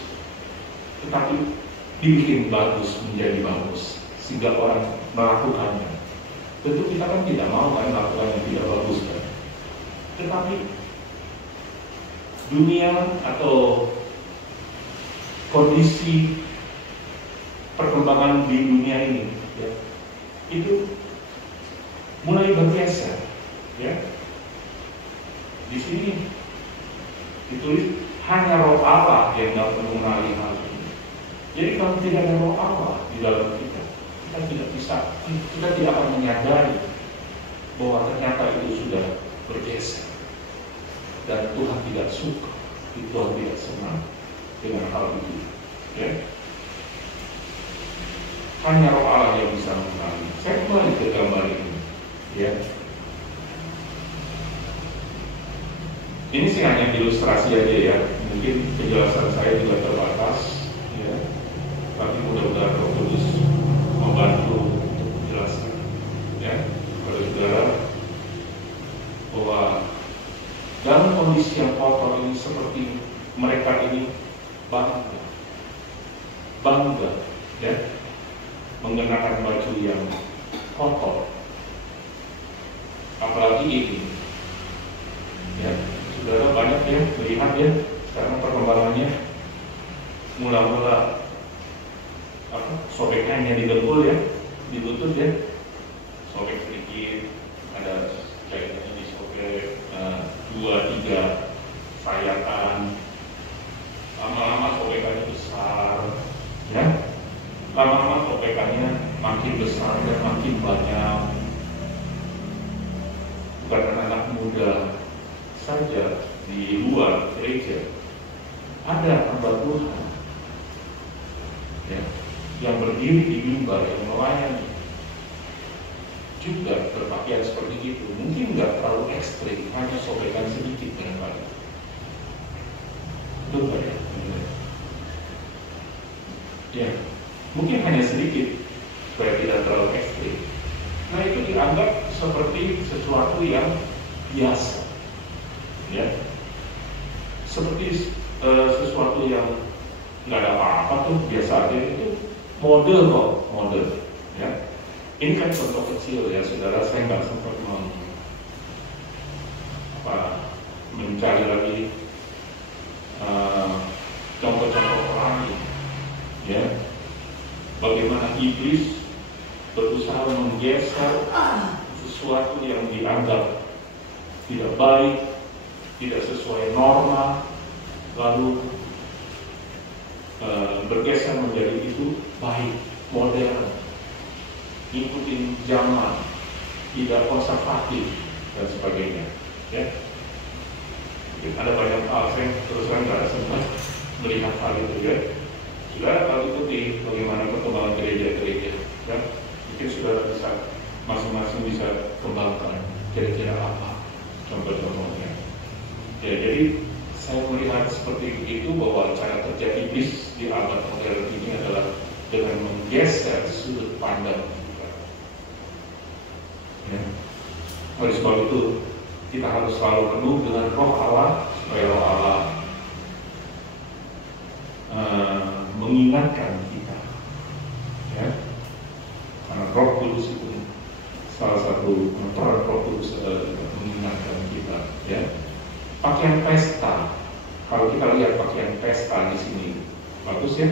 tetapi dibikin bagus menjadi bagus sehingga orang melakukannya. Tentu kita kan tidak mau kan melakukan yang tidak bagus kan. Tetapi dunia atau kondisi perkembangan di dunia ini, ya, itu mulai bergeser, ya. Di sini ditulis hanya Roh Allah yang dapat mengenali hal ini. Jadi kalau tidak ada Roh Allah di dalam kita tidak bisa, kita tidak akan menyadari bahwa ternyata itu sudah bergeser dan Tuhan tidak suka, Tuhan tidak senang dengan hal itu. Ya. Hanya Roh Allah yang bisa mengenali. Saya kembali ke gambar ini. Ya. Ini sih hanya ilustrasi aja ya. Mungkin penjelasan saya juga terbatas. Ya. Tapi mudah-mudahan Roh Kudus membantu untuk menjelaskan. Ya. Pada saudara, bahwa dalam kondisi yang kotor ini seperti mereka ini bangga, ya, mengenakan baju yang kotor. Apalagi ini, ya, saudara banyak ya melihat ya sekarang perkembangannya mula-mula sobekannya di dengkul ya, di lutut ya, sobek sedikit, ada kayaknya disobek 2-3 sayatan, lama-lama sobekannya besar, ya, lama-lama sobekannya makin besar dan makin banyak. Bukan anak muda saja di luar gereja, ada hamba Tuhan, ya, yang berdiri di mimbar yang melayani juga berpakaian seperti itu. Mungkin nggak terlalu ekstrim, hanya sobekan sedikit barangkali. Betul nggak ya? Ya, mungkin hanya sedikit supaya tidak terlalu ekstrim. Nah, itu dianggap seperti sesuatu yang biasa, ya, seperti sesuatu yang nggak ada apa-apa tuh, biasa aja. Itu model kok, model, ya. Ini kan contoh kecil ya, saudara. Saya nggak sempat mencari lagi contoh-contoh lain, ya. Bagaimana iblis berusaha menggeser sesuatu yang dianggap tidak baik, tidak sesuai norma, lalu bergeser menjadi itu baik, modern, ikutin zaman, tidak konservatif dan sebagainya. Ya, ada banyak hal. Saya terus terang nggak sempat melihat hal itu ya. Saudara kalau ikuti bagaimana perkembangan gereja-gereja, ya, mungkin saudara bisa masing-masing bisa kembangkan kira-kira apa contoh-contohnya. Ya, jadi saya melihat seperti itu bahwa cara kerja iblis di abad modern ini adalah dengan menggeser sudut pandang kita. Ya. Oleh sebab itu kita harus selalu penuh dengan Roh Allah supaya Roh Allah mengingatkan kita, ya. Karena Roh Kudus itu salah satu peran Roh Kudus mengingatkan kita, ya. Pakaian pesta, kalau kita lihat pakaian pesta di sini bagus ya,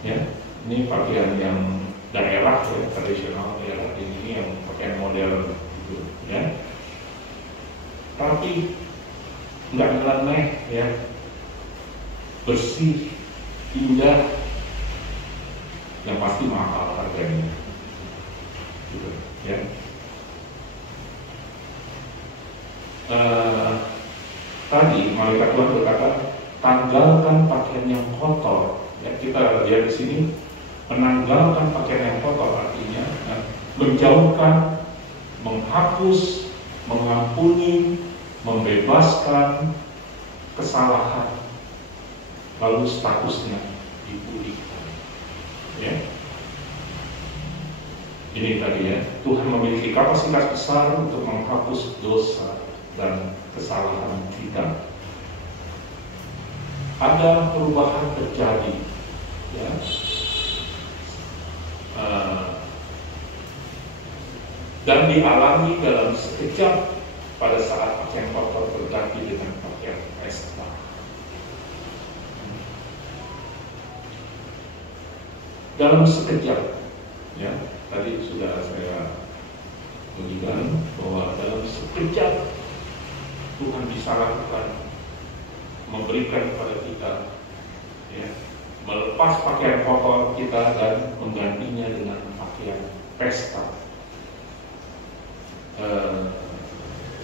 ya. Ini pakaian yang daerah ya, tradisional daerah ini yang pakaian modern gitu, ya. Tapi nggak nyeleneh ya, bersih, indah, yang pasti mahal harganya, gitu, ya. Tadi malaikat Tuhan berkata, tanggalkan pakaian yang kotor. Ya, kita lihat di sini, menanggalkan pakaian yang kotor artinya menjauhkan, menghapus, mengampuni, membebaskan kesalahan, lalu statusnya dipulihkan. Ya. Ini tadi ya, Tuhan memiliki kapasitas besar untuk menghapus dosa dan kesalahan kita. Ada perubahan terjadi, ya. Dan dialami dalam sekejap pada saat pakaian kotor berganti dengan pakaian pesta. Dalam sekejap, ya, tadi sudah saya berikan bahwa dalam sekejap Tuhan bisa lakukan, memberikan kepada kita, ya, melepas pakaian kotor kita dan menggantinya dengan pakaian pesta.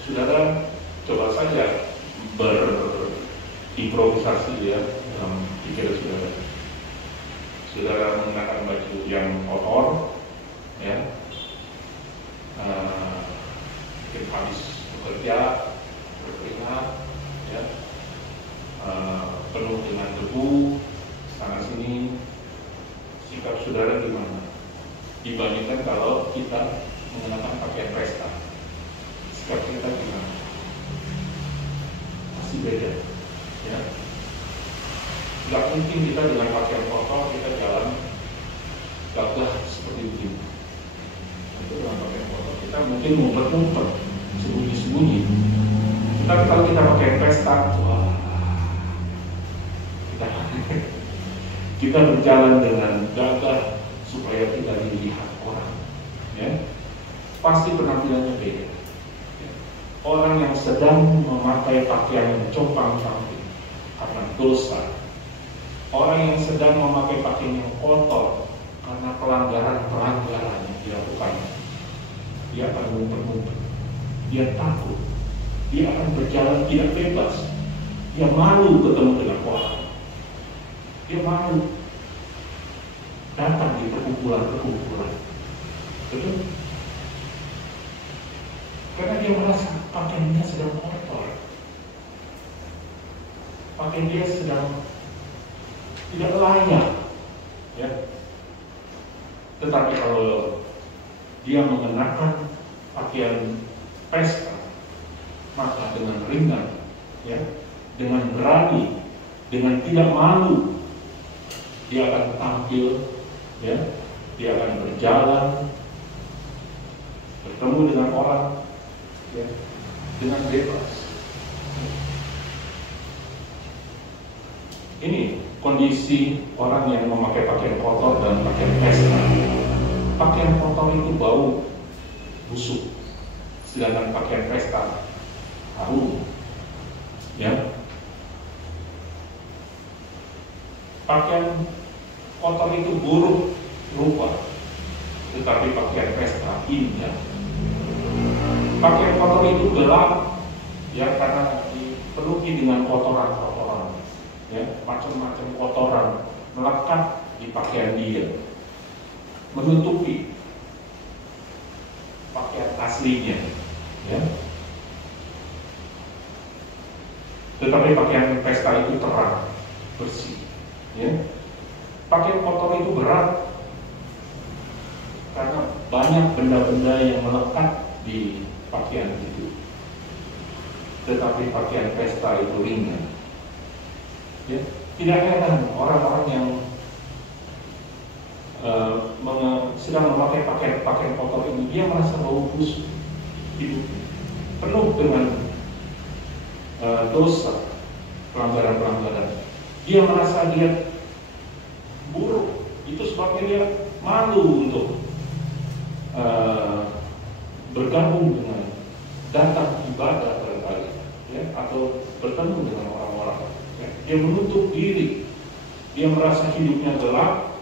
Saudara coba saja berimprovisasi ya dalam pikiran saudara. Saudara menggunakan baju yang kotor, ya, mungkin habis bekerja, berkeringat, ya, penuh dengan debu sana sini. Sikap saudara gimana? Dibandingkan kalau kita mengenakan pakaian pesta, sikap kita gimana? Masih beda, ya. Gak mungkin kita dengan pakaian kotor kita jalan gagah seperti begini. Itu dengan pakaian kotor kita mungkin ngumpet-ngumpet, sembunyi-sembunyi. Tapi kalau kita pakai pesta, wah, kita berjalan dengan gagah supaya tidak dilihat orang, ya. Pasti penampilannya beda. Orang yang sedang memakai pakaian yang compang-camping karena dosa, orang yang sedang memakai pakaian yang kotor karena pelanggaran-pelanggaran yang dilakukan, dia akan ngumpet-ngumpet, dia takut, dia akan berjalan tidak bebas, dia malu ketemu dengan orang, dia malu datang di perkumpulan-perkumpulan, betul? Karena dia merasa pakaiannya sedang kotor, pakaian dia sedang tidak layak, ya. Tetapi kalau dia mengenakan pakaian pesta, maka dengan ringan, ya, dengan berani, dengan tidak malu, dia akan tampil, ya, dia akan berjalan, bertemu dengan orang, ya, dengan bebas. Ini kondisi orang yang memakai pakaian kotor dan pakaian pesta. Pakaian kotor itu bau busuk, sedangkan pakaian pesta harum, ya. Pakaian kotor itu buruk rupa, tetapi pakaian pesta indah. Pakaian kotor itu gelap, ya, karena dipenuhi dengan kotoran-kotoran, ya, macam-macam kotoran melekat di pakaian dia, menutupi pakaian aslinya, ya. Tetapi pakaian pesta itu terang, bersih, ya. Pakaian kotor itu berat karena banyak benda-benda yang melekat di pakaian itu. Tetapi pakaian pesta itu ringan, ya. Tidak heran orang-orang yang sedang memakai pakaian kotor ini, dia merasa bau busuk, hidup penuh dengan dosa, pelanggaran-pelanggaran. Dia merasa dia buruk, itu sebabnya dia malu untuk bergabung dengan, datang ibadah barangkali, ya, atau bertemu dengan orang-orang, ya. Dia menutup diri, dia merasa hidupnya gelap,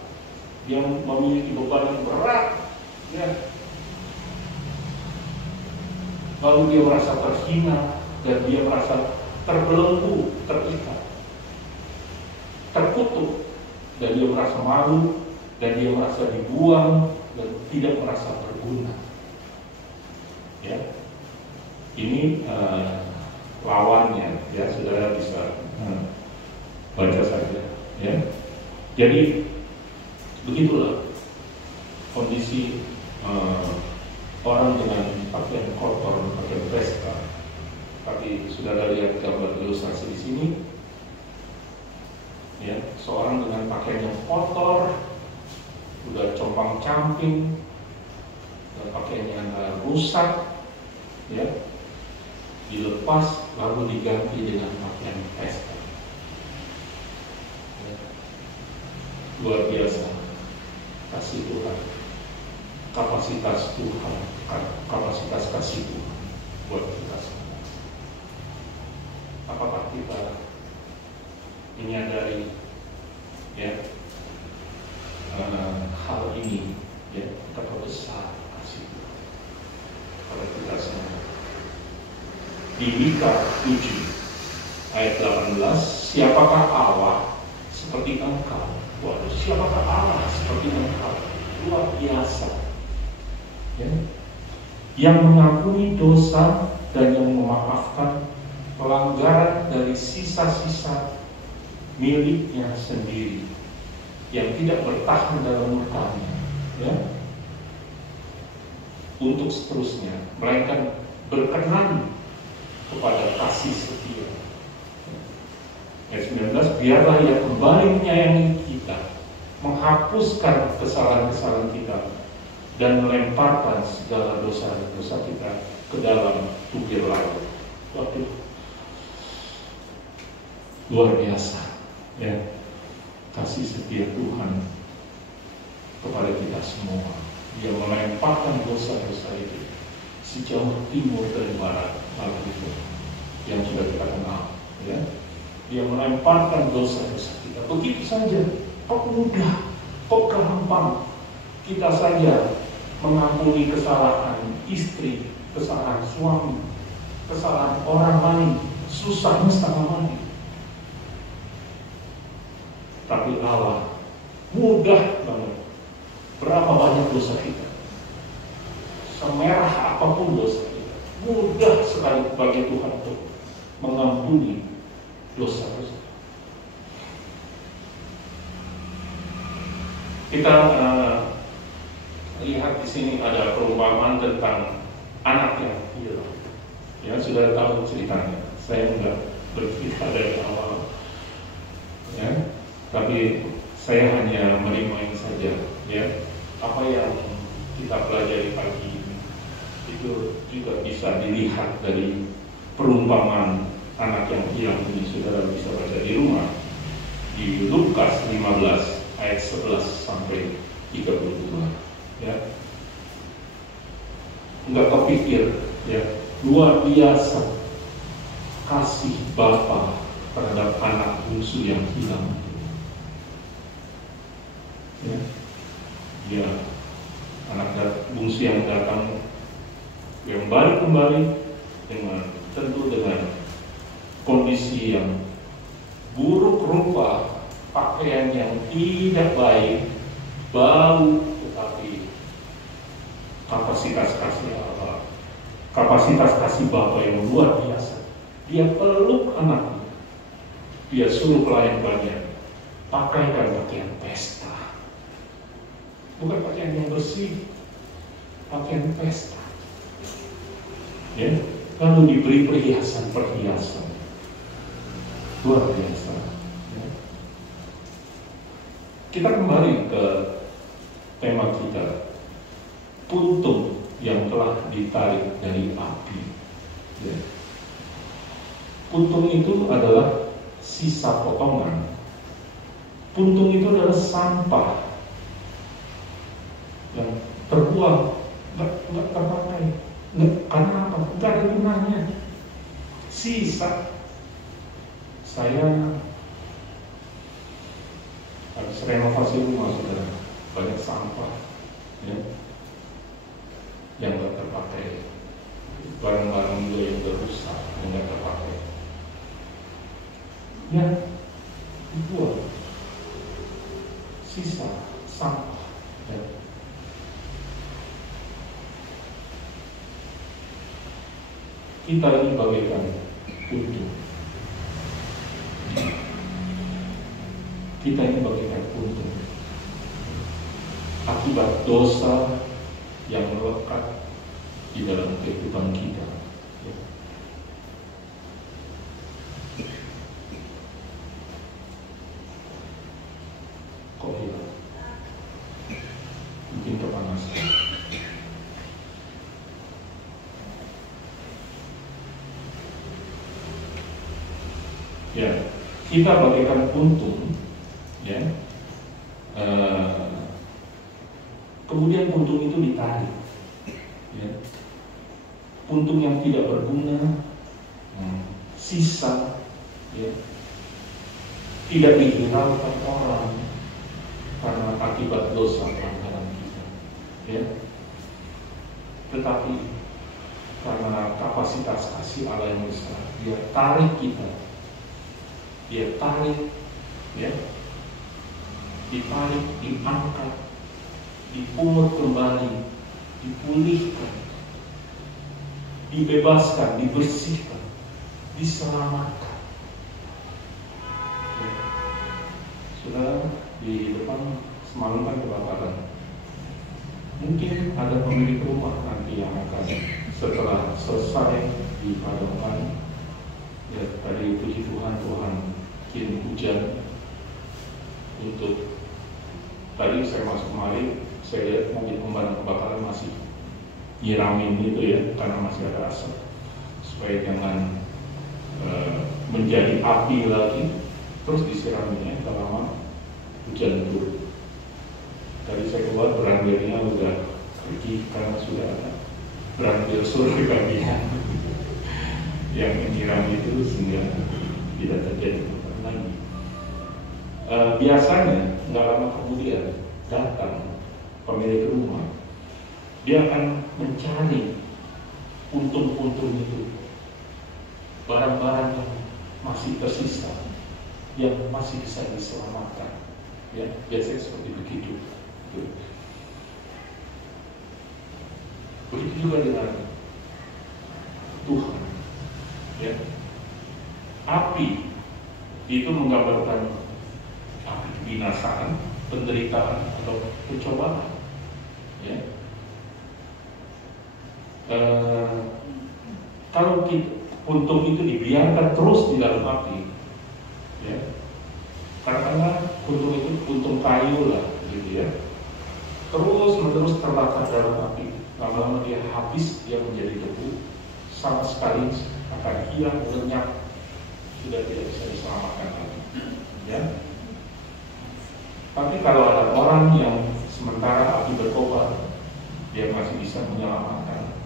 dia memiliki beban yang berat, ya. Lalu dia merasa terhina dan dia merasa terbelenggu, terikat, terkutuk, dan dia merasa malu, dan dia merasa dibuang dan tidak merasa berguna, ya. Ini lawannya, ya, saudara bisa baca saja, ya. Jadi begitulah kondisi orang dengan pakaian kotor, pakaian pesta. Tapi saudara lihat gambar ilustrasi di sini, ya, seorang dengan pakaian yang kotor, udah compang-camping, dan pakaiannya rusak, ya, dilepas lalu diganti dengan pakaian pesta, ya. Luar biasa kasih Tuhan, kapasitas Tuhan, kapasitas kasih Tuhan buat kita semua. Apakah kita menyadari, ya, hal ini, ya, betapa besar di Mika 7 ayat 18, siapakah Allah seperti engkau? Waduh, siapakah Allah seperti engkau? Luar biasa, ya. Yang mengampuni dosa dan yang memaafkan pelanggaran dari sisa-sisa miliknya sendiri, yang tidak bertahan dalam murkanya, ya, untuk seterusnya, melainkan berkenan kepada kasih setia. Ayat 19, biarlah Ia kembali menyayangi kita, menghapuskan kesalahan-kesalahan kita, dan melemparkan segala dosa-dosa kita ke dalam tubir laut. Waduh, luar biasa, ya, kasih setia Tuhan kepada kita semua. Dia melemparkan dosa-dosa itu sejauh timur dan barat laut itu yang sudah kita kenal, ya. Dia melemparkan dosa-dosa kita begitu saja. Kok mudah, kok gampang kita saja mengampuni kesalahan istri, kesalahan suami, kesalahan orang lain, susahnya setengah mati. Tapi Allah mudah banget. Berapa banyak dosa kita, semerah apapun dosa kita, mudah sekali bagi Tuhan untuk mengampuni dosa-dosa. Kita lihat di sini ada perumpamaan tentang anak yang hilang. Ya, sudah tahu ceritanya. Saya enggak bercerita dari awal, ya, tapi saya hanya merimain saja, ya. Apa yang kita pelajari pagi ini itu juga bisa dilihat dari perumpamaan anak yang hilang ini. Saudara bisa baca di rumah di Lukas 15 ayat 11 sampai 32, ya. Enggak kepikir, ya, luar biasa kasih Bapa terhadap anak bungsu yang hilang, ya. Dia anak bungsu yang datang, yang balik kembali dengan tentu dengan kondisi yang buruk rupa, pakaian yang tidak baik, bau, tetapi kapasitas kasih Allah, kapasitas kasih Bapa yang luar biasa. Dia peluk anaknya, dia suruh pelayan-pelayan pakaikan pakaian pesta, bukan pakaian yang bersih, pakaian pesta, ya. Lalu diberi perhiasan-perhiasan luar biasa, ya. Kita kembali ke tema kita, puntung yang telah ditarik dari api, ya. Puntung itu adalah sisa potongan. Puntung itu adalah sampah yang terbuang, nggak terpakai. Karena apa? Nggak ada gunanya. Sisa. Saya habis renovasi rumah, saudara, banyak sampah, ya, yang nggak terpakai, barang-barang juga yang rusak, yang nggak terpakai, ya, dibuang, sisa sampah, ya. Kita ini bagaikan puntung. Kita ini bagaikan puntung akibat dosa yang melekat di dalam kehidupan kita, ya. Kok hilang? Mungkin kepanasan. Ya, kita bagaikan puntung, ya. Kemudian puntung itu ditarik, ya. Puntung yang tidak berguna, sisa, ya, tidak dihiraukan orang karena akibat dosa pelanggaran kita, ya. Tetapi karena karena kapasitas kasih Allah yang besar, Dia tarik kita, Dia tarik, ya, ditarik, diangkat, dipungut kembali, dipulihkan, dibebaskan, dibersihkan, diselamatkan. Ya. Saudara, di depan semalam kan kebakaran. Mungkin ada pemilik rumah nanti yang akan setelah selesai dipadamkan, ya tadi puji Tuhan, Tuhan kirim hujan untuk, tadi saya masuk kemari, saya lihat mobil pemadam kebakaran masih nyiramin gitu ya, karena masih ada asap, supaya jangan menjadi api lagi, terus disiraminnya selama hujan turun. Tadi saya keluar, berandirnya udah pergi karena sudah ada berandir survei bagian yang menyiram itu, sehingga tidak terjadi lagi. Biasanya nggak lama kemudian datang pemilik rumah, dia akan mencari puntung-puntung itu, barang-barang yang masih tersisa, yang masih bisa diselamatkan. Ya, biasanya seperti begitu. Begitu juga dengan Tuhan. Ya. Api itu menggambarkan api kebinasaan, penderitaan atau pencobaan. Ya. Kalau puntung itu dibiarkan terus di dalam api, ya, karena puntung itu puntung kayu lah, gitu ya, terus menerus terbakar dalam api, lama-lama dia habis, dia menjadi debu, sama sekali akan hilang, lenyap, sudah tidak bisa diselamatkan lagi. Ya. Tapi kalau ada orang yang sementara api berkobar, dia masih bisa menyelamatkan,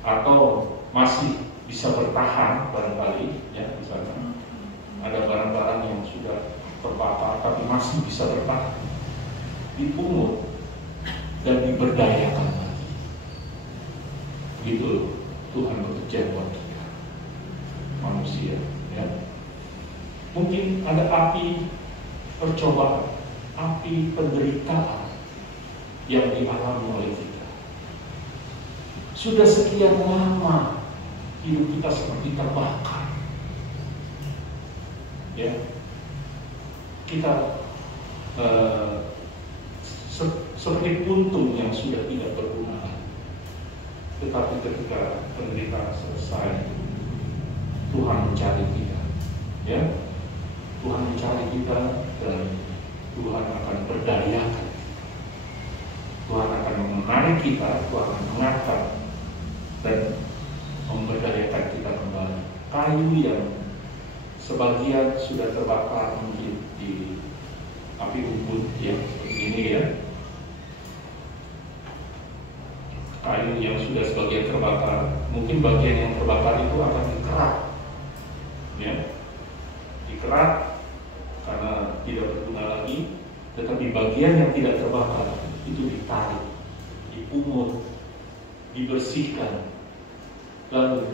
atau masih bisa bertahan barangkali, ya, misalnya ada barang-barang yang sudah terbakar tapi masih bisa bertahan, dipungut dan diberdayakan lagi. Gitu Tuhan bekerja buat kita manusia, ya. Mungkin ada api percobaan, api penderitaan yang dialami oleh kita. Sudah sekian lama hidup kita seperti terbakar, ya. Kita seperti puntung yang sudah tidak berguna. Tetapi ketika penderitaan selesai, Tuhan mencari kita, ya. Tuhan mencari kita dan Tuhan akan berdayakan. Tuhan akan menarik kita, Tuhan akan mengangkat dan memberdayakan kita kembali. Kayu yang sebagian sudah terbakar mungkin di api unggun, ya, seperti ini, ya. Kayu yang sudah sebagian terbakar, mungkin bagian yang terbakar itu akan dikerat, ya, dikerat karena tidak berguna lagi. Tetapi bagian yang tidak terbakar itu ditarik, dipungut, dibersihkan, lalu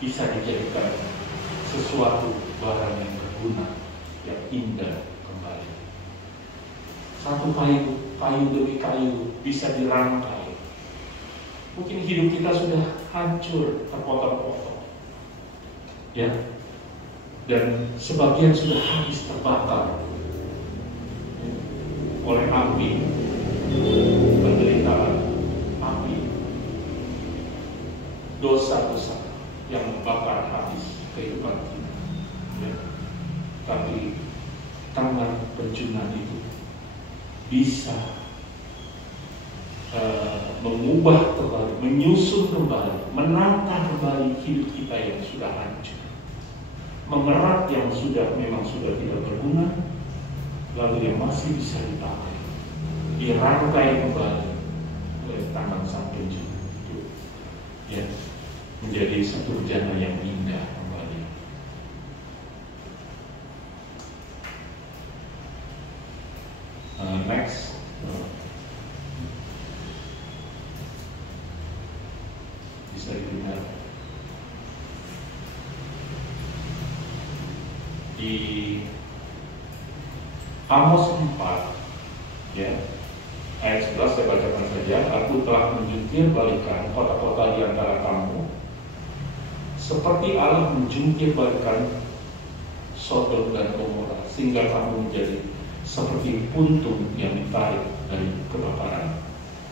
bisa dijadikan sesuatu barang yang berguna, yang indah kembali. Satu kayu demi kayu bisa dirangkai. Mungkin hidup kita sudah hancur, terpotong-potong, ya, dan sebagian sudah habis terbakar oleh api penderitaan, api dosa-dosa yang membakar habis kehidupan kita, ya. Tapi tangan penjunan itu bisa mengubah kembali, menyusun kembali, menata kembali hidup kita yang sudah hancur, mengerat yang memang sudah tidak berguna, lalu yang masih bisa dipakai, dirangkai kembali oleh tangan sang penjuna itu, ya, menjadi satu rencana yang indah kembali. Next. Bisa di Amos 4 ya, ayat 11 saya bacakan saja. Aku telah menjungkir balikan kota-kota di antara kamu seperti Allah menjungkir balikan Sodom dan Gomora, sehingga kamu menjadi seperti puntung yang ditarik dari kebakaran.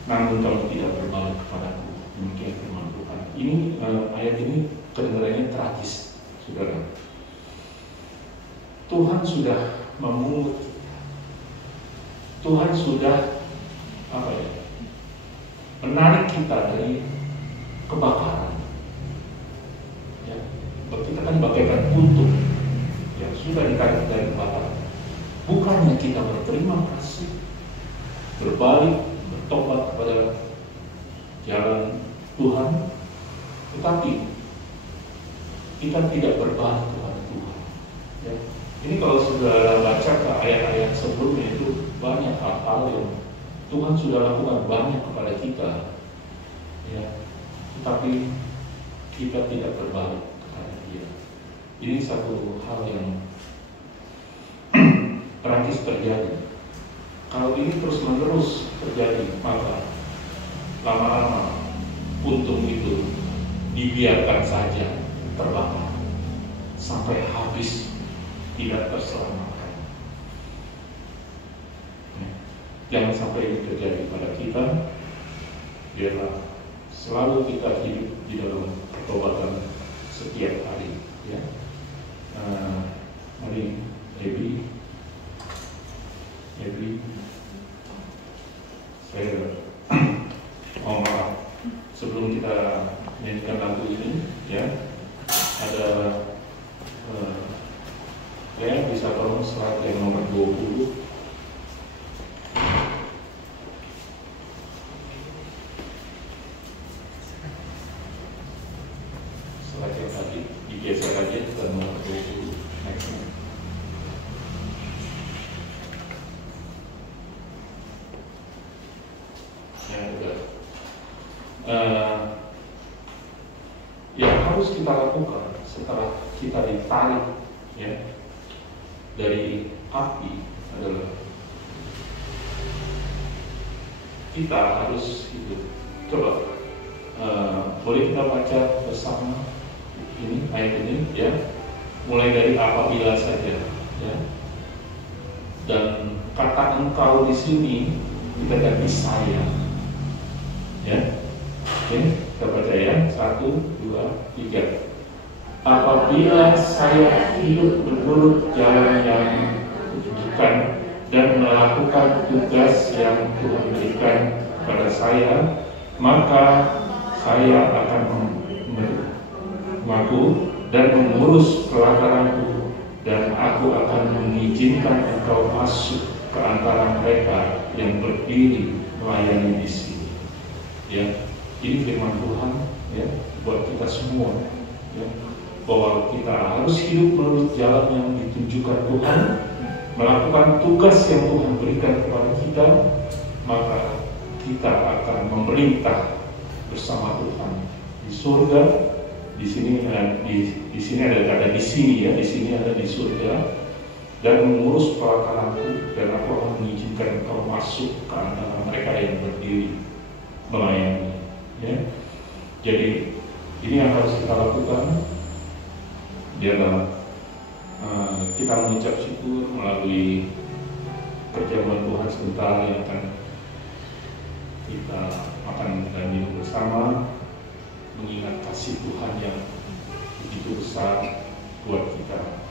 Namun kamu tidak berbalik kepadaku. Demikian firman Tuhan. Ini ayat ini kedengarannya tragis, saudara. Tuhan sudah memungut, Tuhan sudah menarik kita dari kebakaran. Ya, kita kan bagaikan puntung yang sudah ditarik dari kebakaran. Bukannya kita berterima kasih, berbalik, bertobat kepada jalan Tuhan, tetapi kita tidak berbalik kepada Tuhan. Ya. Ini kalau sudah baca ke ayat-ayat sebelumnya itu banyak hal-hal yang Tuhan sudah lakukan banyak kepada kita, ya. Tetapi kita tidak berbalik kepada Dia. Ini satu hal yang tragis terjadi. Kalau ini terus-menerus terjadi, maka lama-lama puntung itu dibiarkan saja terbakar sampai habis, tidak terselamatkan. Jangan sampai ini terjadi pada kita. Biarlah selalu kita hidup di dalam pertobatan setiap hari. Ya, mari Debbie, saya mohon maaf sebelum kita nyanyikan lagu ini, ya, ada ya bisa tolong slide yang nomor 20. Slide yang tadi digeser aja ke nomor 20. Next. Yang harus kita lakukan setelah kita ditarik, ya, dari api adalah kita harus hidup. Coba boleh kita baca bersama ini ayat ini, ya, mulai dari apabila saja, ya, dan kata engkau di sini kita ganti saya. Ya, oke, kita baca ya, 1, 2, 3. Apabila saya hidup menurut jalan yang ditunjukkan dan melakukan tugas yang Tuhan berikan kepada saya, maka saya akan mengaku dan mengurus pelataranku, dan aku akan mengizinkan engkau masuk ke antara mereka yang berdiri melayani di sini. Ya, ini firman Tuhan, ya, buat kita semua, ya, bahwa kita harus hidup menurut jalan yang ditunjukkan Tuhan, melakukan tugas yang Tuhan berikan kepada kita, maka kita akan memerintah bersama Tuhan di surga. Di sini di sini ada kata di sini, ya, di sini ada di surga, dan mengurus pelataranku, dan aku akan mengizinkan engkau masuk ke antara mereka yang berdiri melayani, ya. Jadi ini yang harus kita lakukan. Biarlah kita mengucap syukur melalui perjamuan Tuhan sebentar yang akan kita makan dan minum bersama, mengingat kasih Tuhan yang begitu besar buat kita.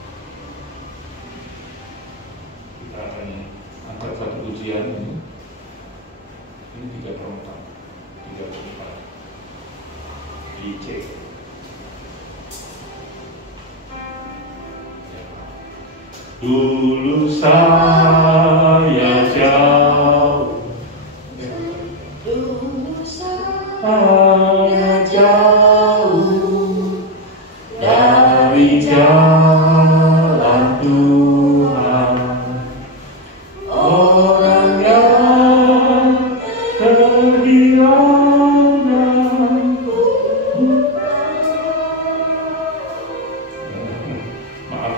Kita akan angkat satu pujian ini 3/4 di C. Dulu saya jauh, dari jalan Tuhan, orang yang kehilangan. Maaf,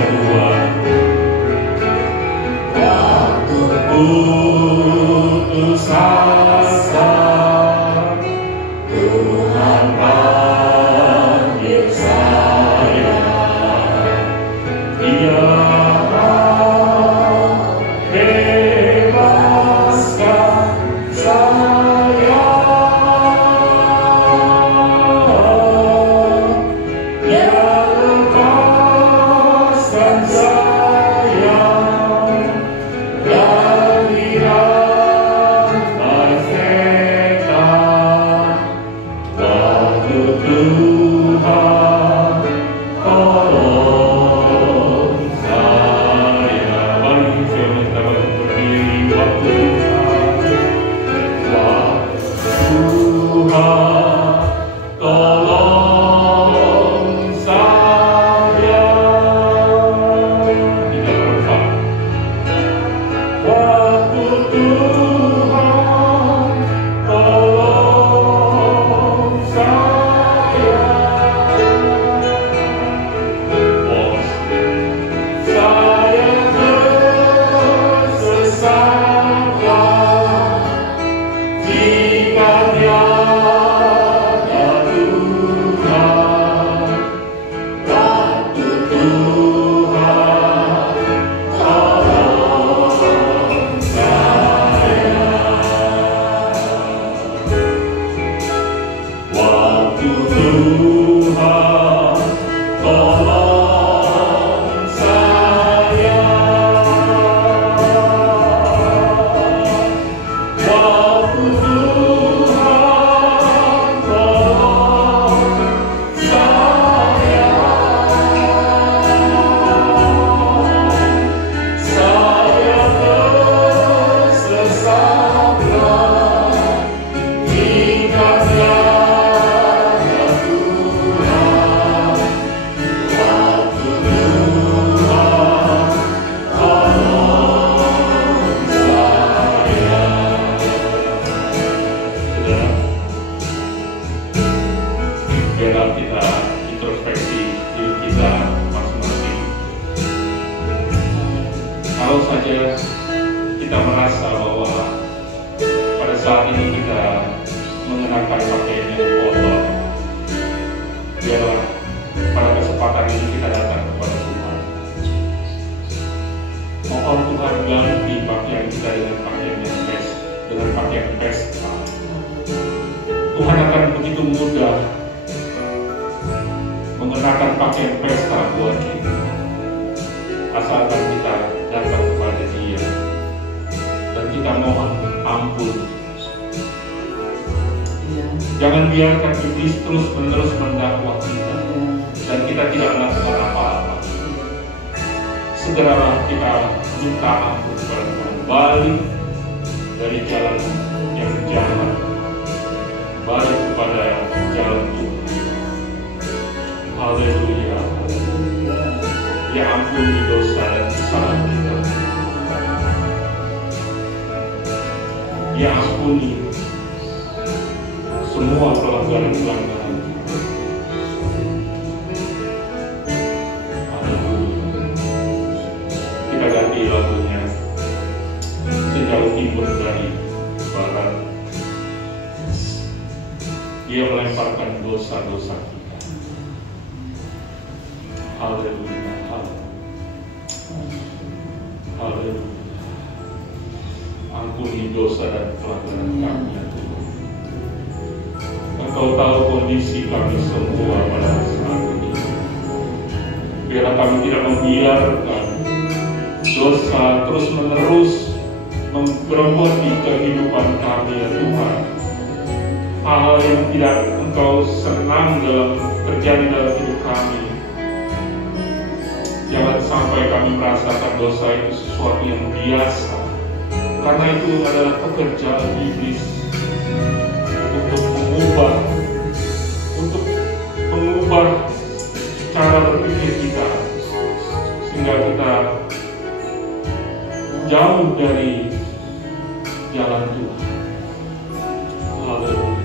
kedua. Waktu putus asa, Tuhan panggil saya. Dia bebaskan saya. Dia lepaskan saya dari rantai setan. Waktu Tuhan tolong saya. Mari kita berdiri. Waktu Tuhan tolong saya. Kita berempat. Waktu Tuhan tolong saya. Bos, saya tersesatlah jika tiada Tuhan. Waktu Tuhan tolong saya. Waktu Tuhan tolong saya. Waktu Tuhan tolong saya. Saya tersesatlah jika tiada Tuhan. Waktu Tuhan tolong saya. Saudara, biarlah kita introspeksi diri kita masing-masing. Kalau saja kita merasa bahwa pada saat ini kita mengenakan pakaian yang kotor, biarlah pada kesempatan ini kita datang kepada Tuhan. Mohon Tuhan ganti pakaian kita dengan pakaian yang dengan pakaian pesta. Tuhan akan begitu mudah mengenakan pakaian pesta buat kita, asalkan kita datang kepada Dia dan kita mohon ampun. Jangan biarkan iblis terus-menerus mendakwa kita dan kita tidak melakukan apa-apa. Segeralah kita minta ampun kepada Tuhan, balik dari jalan yang jahat, balik kepada jalan Tuhan. Haleluya. Ya ampuni dosa dan kesalahan kita. Ya ampuni semua pelanggaran-pelanggaran kita. Haleluya. Kita ganti lagunya sejauh timur dari barat. Dia melemparkan dosa-dosa kita. Haleluya. Haleluya. Ampuni dosa dan pelanggaran kami ya Tuhan. Engkau tahu kondisi kami semua pada saat ini. Biarlah kami tidak membiarkan dosa terus menerus memperbuat di kehidupan kami ya Tuhan. Hal-hal yang tidak Engkau senang dalam terjadi dalam hidup kami. Jangan sampai kami merasakan dosa itu sesuatu yang biasa, karena itu adalah pekerjaan iblis untuk mengubah cara berpikir kita, sehingga kita jauh dari jalan Tuhan. Haleluya.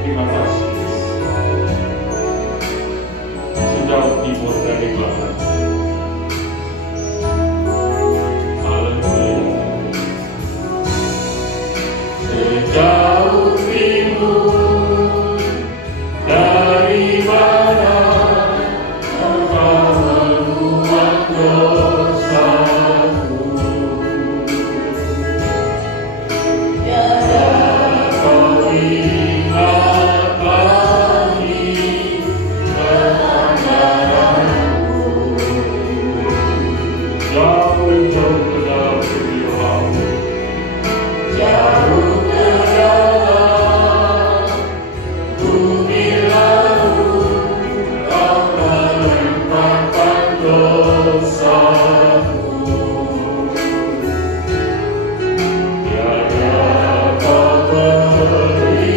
Terima kasih. Sejauh timur dari barat. Haleluya. Sejauh timur dari barat, Engkau membuat dosaku. Tiada kau ingat lagi pelanggaranku. Jauh-jauh ke dalam bumi laut, jauh ke dalam bumi laut, Kau melemparkan dosaku. Tiada kau perhitungkan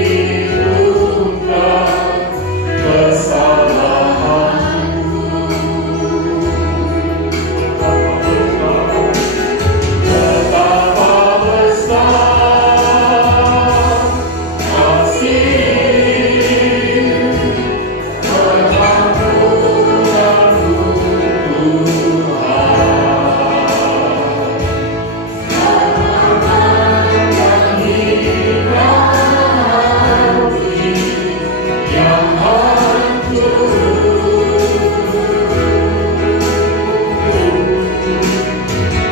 kesalahanku. Betapa besar kasih pengampunanmu, Tuhan. Yang hina hati yang hancur,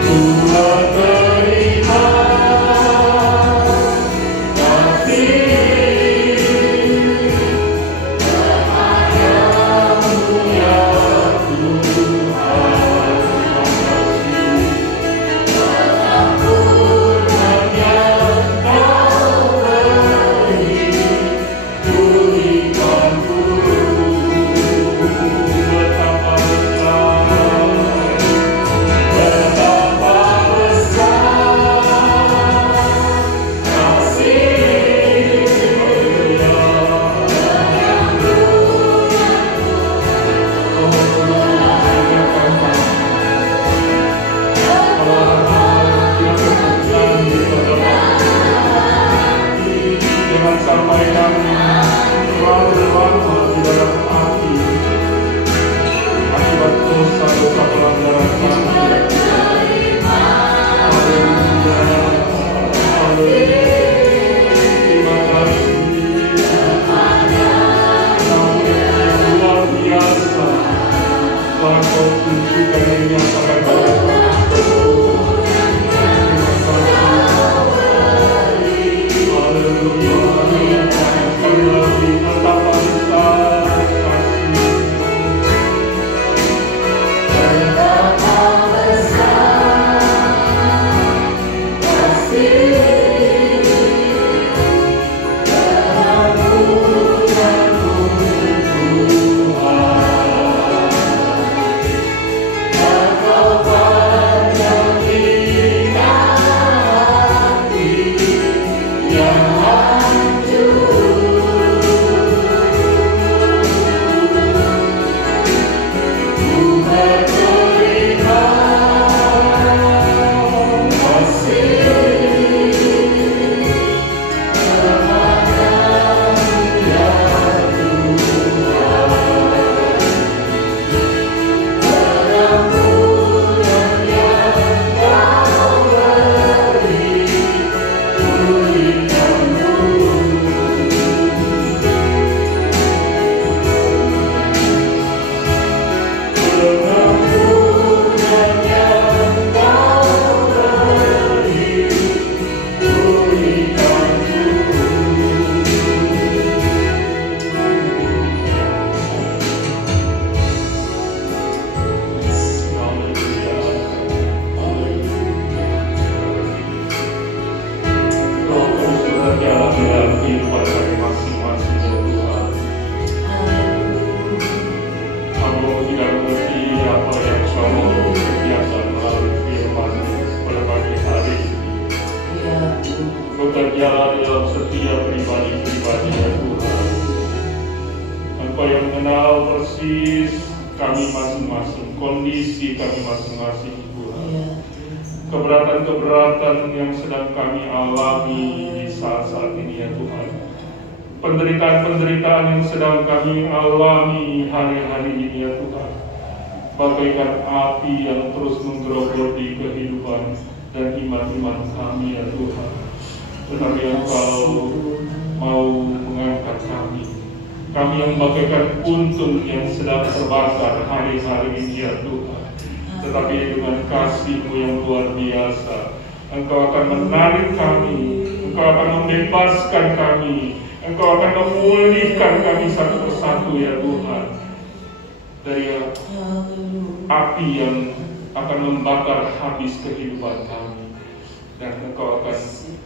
Tuhan terima kasih kepadamu ya Tuhan. Pengampunan yang Kau beri, pulihkanku. Betapa besar kasih jangan sampai kami lama-lama di dalam hati akibat dosa-dosa pelanggaran kami. Haleluya, haleluya. Terima kasih namun yang luar biasa telah Kau tunjukkan dan nyatakan kepada kami. Terima kasih. Haleluya. Betapa besar kasih. Betapa besar kasih pengampunanmu, Tuhan. Engkau panjang hina hati yang hancur, Tuhan terima kasih kepadamu ya Tuhan. Pengampunan yang Kau beri, pulihkanku. Pengampunan yang Kau beri, pulihkanku. Roh Kudus berjalan di dalam kehidupan kami masing-masing ya Tuhan. Kami tidak mengerti apa yang selama berbiasa melalui firman pada pagi hari ini. Bekerja di dalam setiap pribadi-pribadi ya Tuhan. Engkau yang mengenal persis kami masing-masing, kondisi kami masing-masing Tuhan. Keberatan-keberatan yang sedang kami alami di saat-saat ini ya Tuhan. Penderitaan-penderitaan yang sedang kami alami hari-hari ini ya Tuhan. bagaikan api yang terus menggerogoti kehidupan dan iman-iman kami ya Tuhan. Tetapi Engkau mau mengangkat kami yang bagaikan untung yang sedang terbakar hari-hari ini ya Tuhan. Tetapi dengan kasih-Mu yang luar biasa, Engkau akan menarik kami, Engkau akan membebaskan kami, Engkau akan memulihkan kami satu persatu ya Tuhan, dari api yang akan membakar habis kehidupan kami. Dan Engkau akan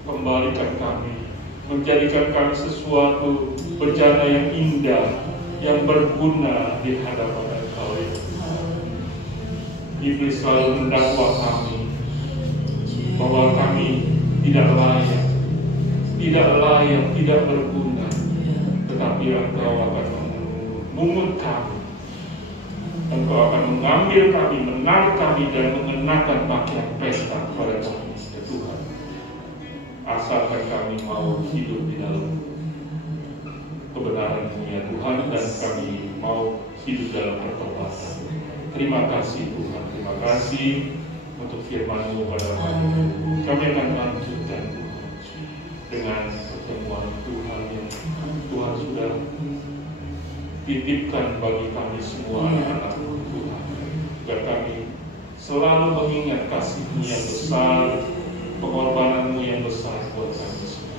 kembalikan kami, menjadikan kami sesuatu bencana yang indah, yang berguna di hadapan Engkau ya Tuhan. Iblis selalu mendakwa kami bahwa kami tidak layak, tidak berguna. Tetapi Engkau akan memungut kami, Engkau akan mengambil kami, menarik kami, dan mengenakan pakaian pesta kepada kami ya Tuhan. Asalkan kami mau hidup di dalam kebenaran-Mu ya Tuhan, dan kami mau hidup dalam pertobatan. Terima kasih Tuhan, terima kasih untuk firman-Mu pada hari ini. Kami akan lanjutkan dengan pertemuan Tuhan yang Tuhan sudah titipkan bagi kami semua anak-anak Tuhan, agar kami selalu mengingat kasih-Mu yang besar, pengorbanan-Mu yang besar buat kami semua.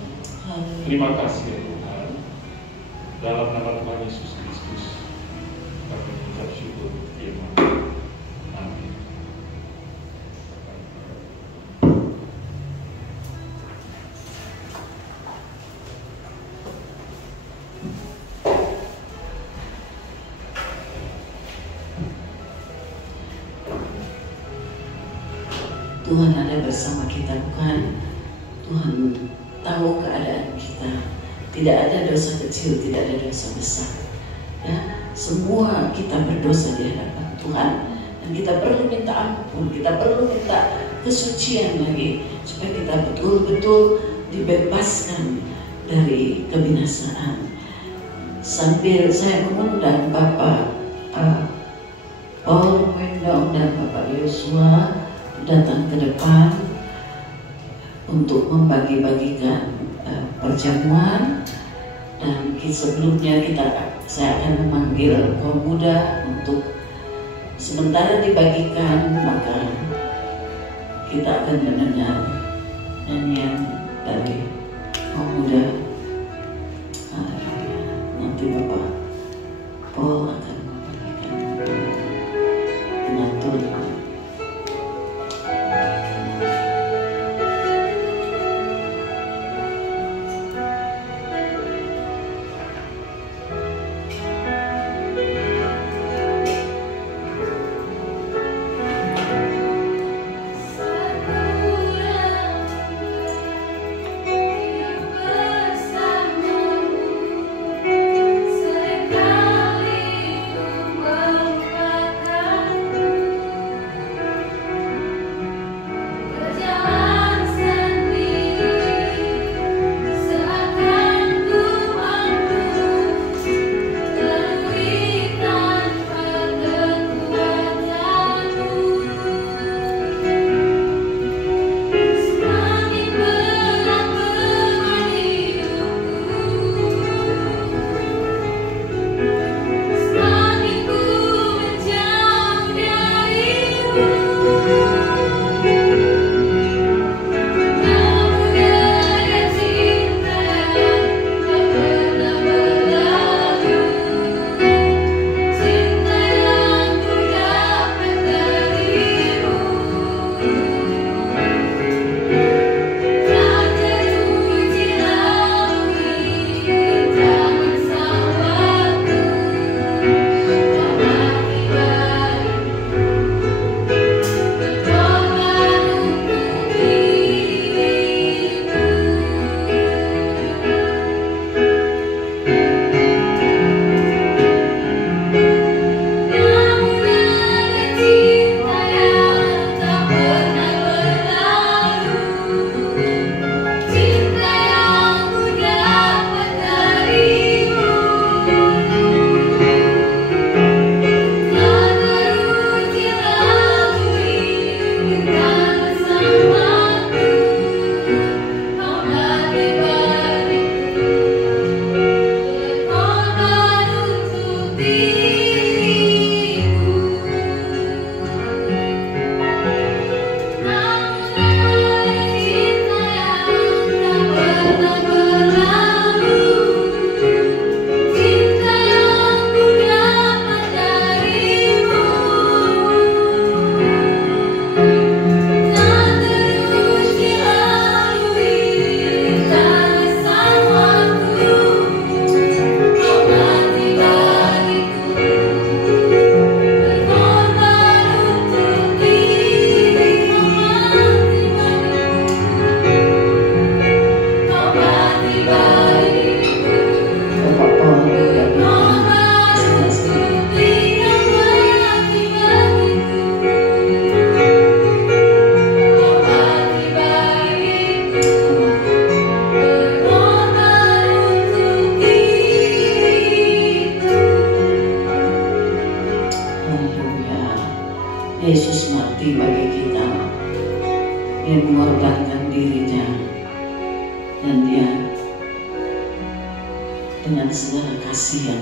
Terima kasih ya Tuhan. Dalam nama Tuhan Yesus Kristus kami mengucap syukur firman. Amin. Tuhan ada bersama kita, bukan? Tuhan tahu keadaan kita. Tidak ada dosa kecil, tidak ada dosa besar. Ya, semua kita berdosa di hadapan Tuhan, dan kita perlu minta ampun, kita perlu minta kesucian lagi supaya kita betul-betul dibebaskan dari kebinasaan. Sambil saya mengundang Bapak Paul Wendong dan Bapak Yosua datang ke depan untuk membagi-bagikan perjamuan, dan sebelumnya saya akan memanggil kaum muda untuk sementara dibagikan, maka kita akan mendengar nyanyian dari kaum muda. Nanti Bapak Paul akan membagikan penatur. Seringkali ku melupakan Yesus mati bagi kita. Dia mengorbankan dirinya, dan dia dengan segala kasih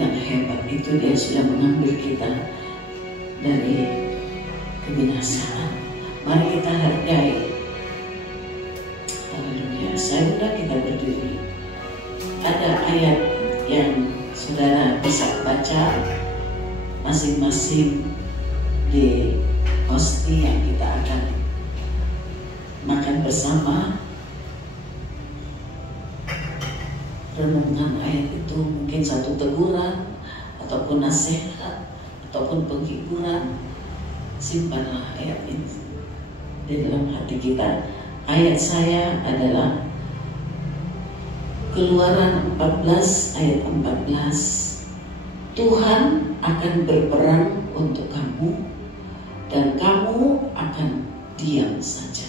yang hebat itu, dia sudah mengambil kita dari kebinasaan. Mari kita hargai. Haleluya. Saya undang kita berdiri. Ada ayat yang saudara bisa baca masing-masing di hosti yang kita akan makan bersama. Renungan ayat itu mungkin satu teguran ataupun nasihat ataupun penghiburan. Simpanlah ayat ini di dalam hati kita. Ayat saya adalah Keluaran 14 ayat 14. Tuhan akan berperang untuk kamu dan kamu akan diam saja.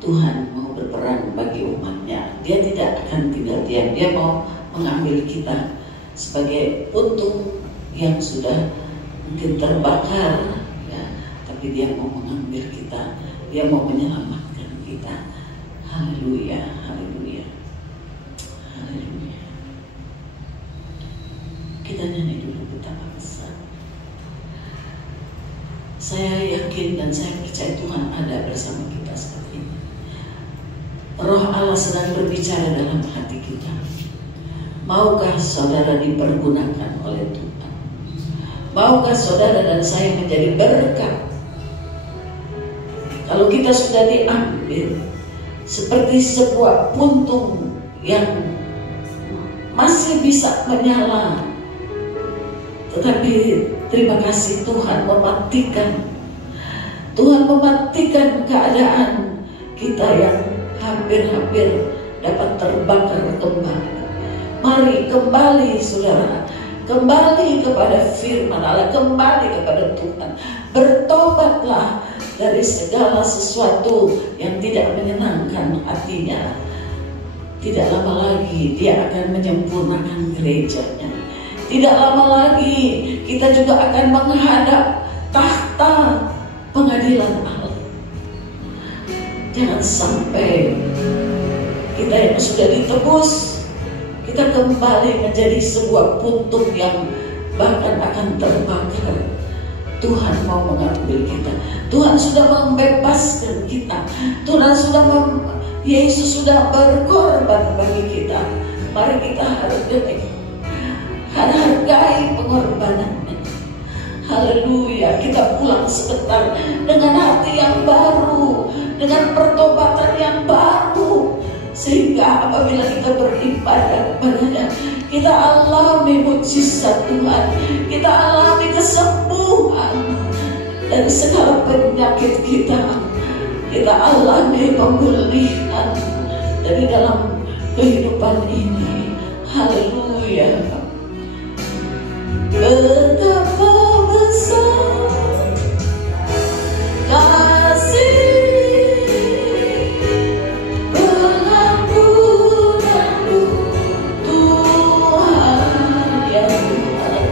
Tuhan mau berperang bagi umatnya. Dia tidak akan tinggal diam. Dia mau mengambil kita sebagai untung yang sudah mungkin terbakar, ya, tapi dia mau mengambil kita. Dia mau menyelamatkan kita. Haleluya, haleluya, haleluya. Kita nyanyi dulu betapa besar. Saya yakin dan saya percaya Tuhan ada bersama kita seperti ini. Roh Allah sedang berbicara dalam hati kita. Maukah saudara dipergunakan oleh Tuhan? Maukah saudara dan saya menjadi berkat? Kalau kita sudah diambil seperti sebuah puntung yang masih bisa menyala, tetapi terima kasih Tuhan mematikan. Tuhan mematikan keadaan kita yang hampir-hampir dapat terbakar kembali. Mari kembali saudara, kembali kepada firman Allah, kembali kepada Tuhan. Bertobatlah dari segala sesuatu yang tidak menyenangkan hatinya. Tidak lama lagi dia akan menyempurnakan gerejanya. Tidak lama lagi kita juga akan menghadap tahta pengadilan Allah. Jangan sampai kita yang sudah ditebus, kita kembali menjadi sebuah puntung yang bahkan akan terbakar. Tuhan mau mengambil kita. Tuhan sudah membebaskan kita. Tuhan Yesus sudah berkorban bagi kita. Mari kita hargai pengorbanannya. Haleluya. Kita pulang sebentar dengan hati yang baru, dengan pertobatan yang baru, sehingga apabila kita beribadah kepadanya, kita alami mujizat Tuhan, kita alami kesembuhan dari segala penyakit kita, kita alami pemulihan dari dalam kehidupan ini. Haleluya. Betapa besar kasih pengampunanmu Tuhan, ya Tuhan.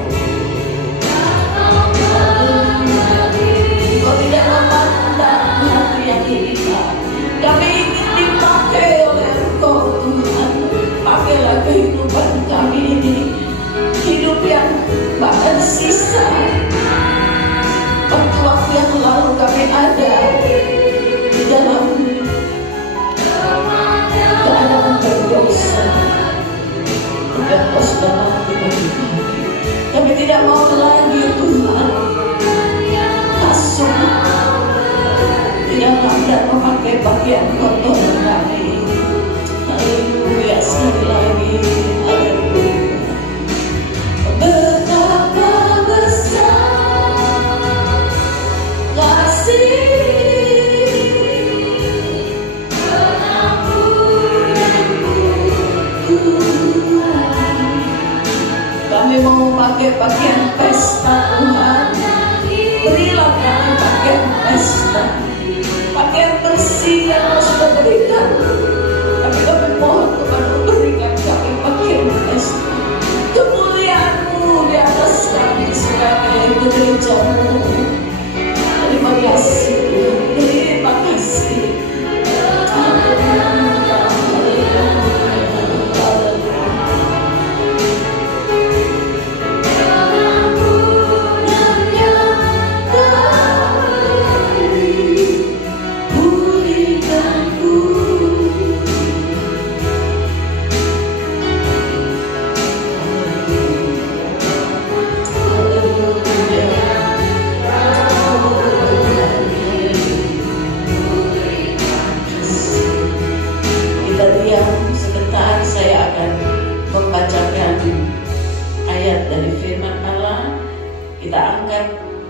Kau tidak memandang hati yang hina. Kami ingin dipakai oleh Engkau Tuhan. Pakailah kehidupan kami ini, hidup yang bahkan sisa waktu-waktu yang lalu kami ada di dalam keadaan berdosa. Engkau sudah mati bagi kami. Kami tidak mau lagi Tuhan masuk di dalam dan memakai pakaian kotor kami. Haleluya. Sekali lagi, haleluya. Betapa besar kasih pengampunanmu Tuhan. Kami mau memakai pakaian pesta Tuhan. Berilah kami pakaian pesta, pakaian bersih yang Kau sudah berikan. Tapi kami mohon kepada berikan kami pakaian puja-Mu. Terima kasih, terima kasih.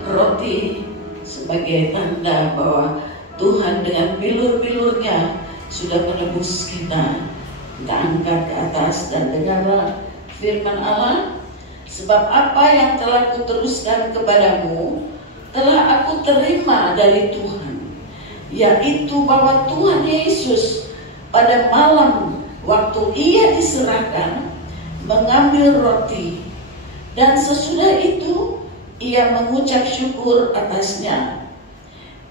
Roti sebagai tanda bahwa Tuhan dengan bilur-bilurnya sudah menebus kita. Kita angkat ke atas dan dengarlah firman Allah. Sebab apa yang telah kuteruskan kepadamu telah aku terima dari Tuhan, yaitu bahwa Tuhan Yesus pada malam waktu Ia diserahkan mengambil roti, dan sesudah itu Ia mengucap syukur atasnya.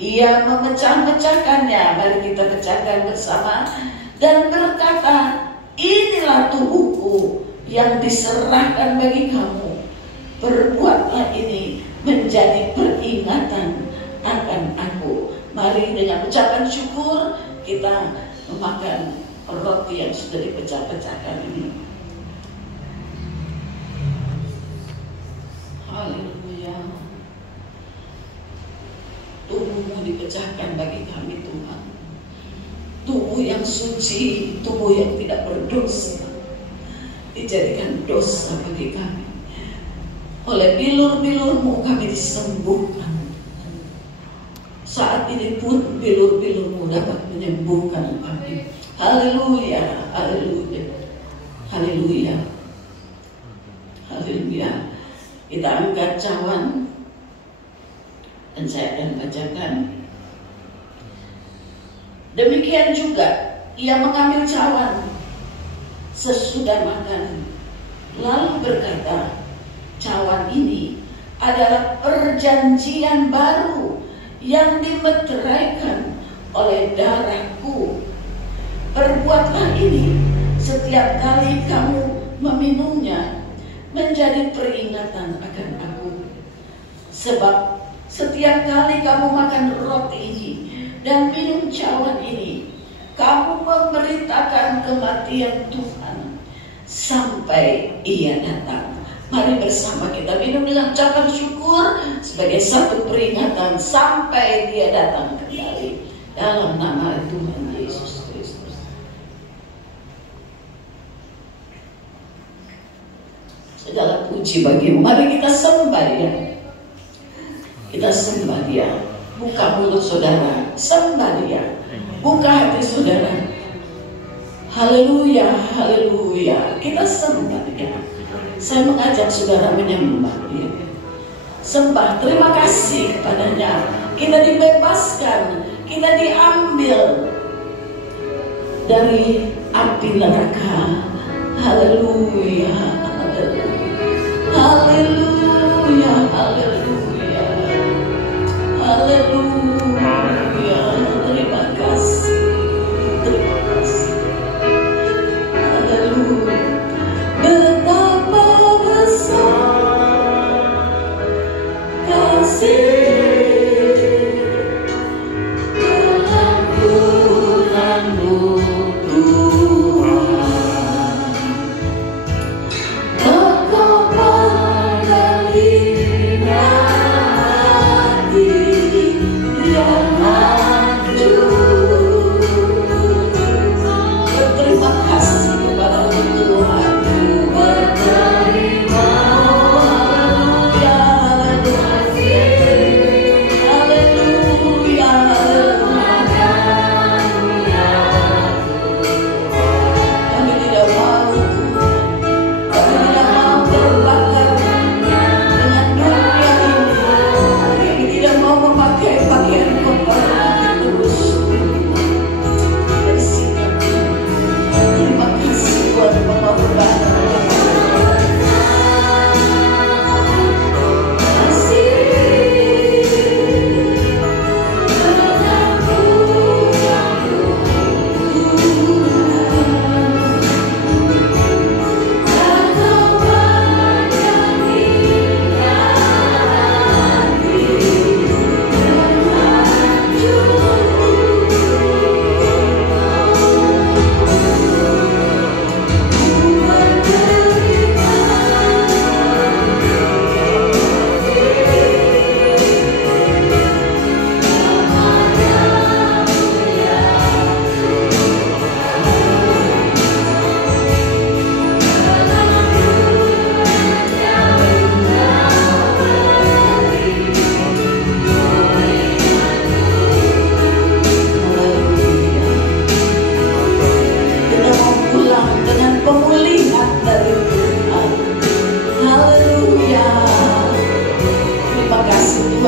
Ia memecah-mecahkannya, mari kita pecahkan bersama, dan berkata, inilah tubuhku yang diserahkan bagi kamu. Perbuatlah ini menjadi peringatan akan aku. Mari dengan ucapan syukur kita memakan roti yang sudah dipecah-pecahkan ini. Haleluya. Tubuh-Mu dipecahkan bagi kami Tuhan. Tubuh yang suci, tubuh yang tidak berdosa, dijadikan dosa bagi kami. Oleh bilur-bilur-Mu kami disembuhkan. Saat ini pun bilur-bilur-Mu dapat menyembuhkan kami. Haleluya, haleluya, haleluya, haleluya. Kita angkat cawan dan saya akan bacakan. Demikian juga Ia mengambil cawan sesudah makan, lalu berkata, cawan ini adalah perjanjian baru yang dimeteraikan oleh darahku. Perbuatlah ini setiap kali kamu meminumnya menjadi peringatan akan aku. Sebab setiap kali kamu makan roti ini dan minum cawan ini, kamu memberitakan kematian Tuhan sampai Ia datang. Mari bersama kita minum dengan ucapan syukur sebagai satu peringatan sampai Dia datang kembali. Dalam nama Tuhan Yesus Kristus. Segala puji bagi-Mu. Mari kita sembah Dia. Kita sembah Dia. Buka mulut saudara, sembah Dia. Buka hati saudara. Haleluya, haleluya. Kita sembah Dia. Saya mengajak saudara menyembah Dia. Sembah, terima kasih kepadanya. Kita dibebaskan, kita diambil dari api neraka. Haleluya, haleluya, haleluya, haleluya, haleluya. Terima kasih, terima kasih. Haleluya. Betapa besar kasih pengampunan-Mu Tuhan. Engkau pandai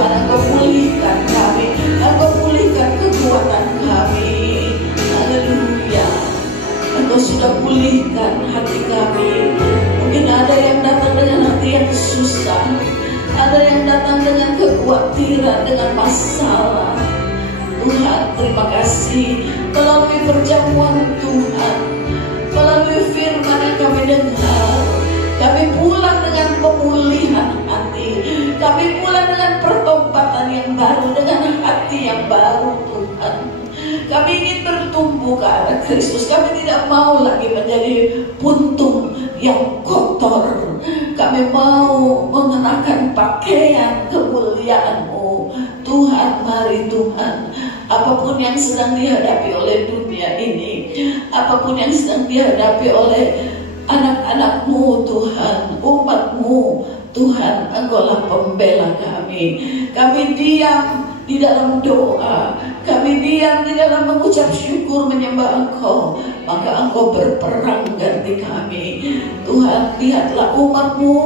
Tuhan, Engkau pulihkan kami, Engkau pulihkan kekuatan kami. Haleluya. Engkau sudah pulihkan hati kami. Mungkin ada yang datang dengan hati yang susah, ada yang datang dengan kekhawatiran, dengan masalah. Tuhan, terima kasih melalui perjamuan Tuhan, melalui firman yang kami dengar, kami pulang dengan pemulihan hati, kami pulang dengan pertobatan yang baru, dengan hati yang baru. Tuhan, kami ingin bertumbuh ke arah Kristus. Kami tidak mau lagi menjadi puntung yang kotor. Kami mau mengenakan pakaian kemuliaan-Mu. Tuhan, mari Tuhan, apapun yang sedang dihadapi oleh dunia ini, apapun yang sedang dihadapi oleh anak-anak-Mu Tuhan, umat-Mu Tuhan, Engkaulah pembela kami. Kami diam di dalam doa, kami diam di dalam mengucap syukur menyembah Engkau, maka Engkau berperang ganti kami. Tuhan, lihatlah umat-Mu,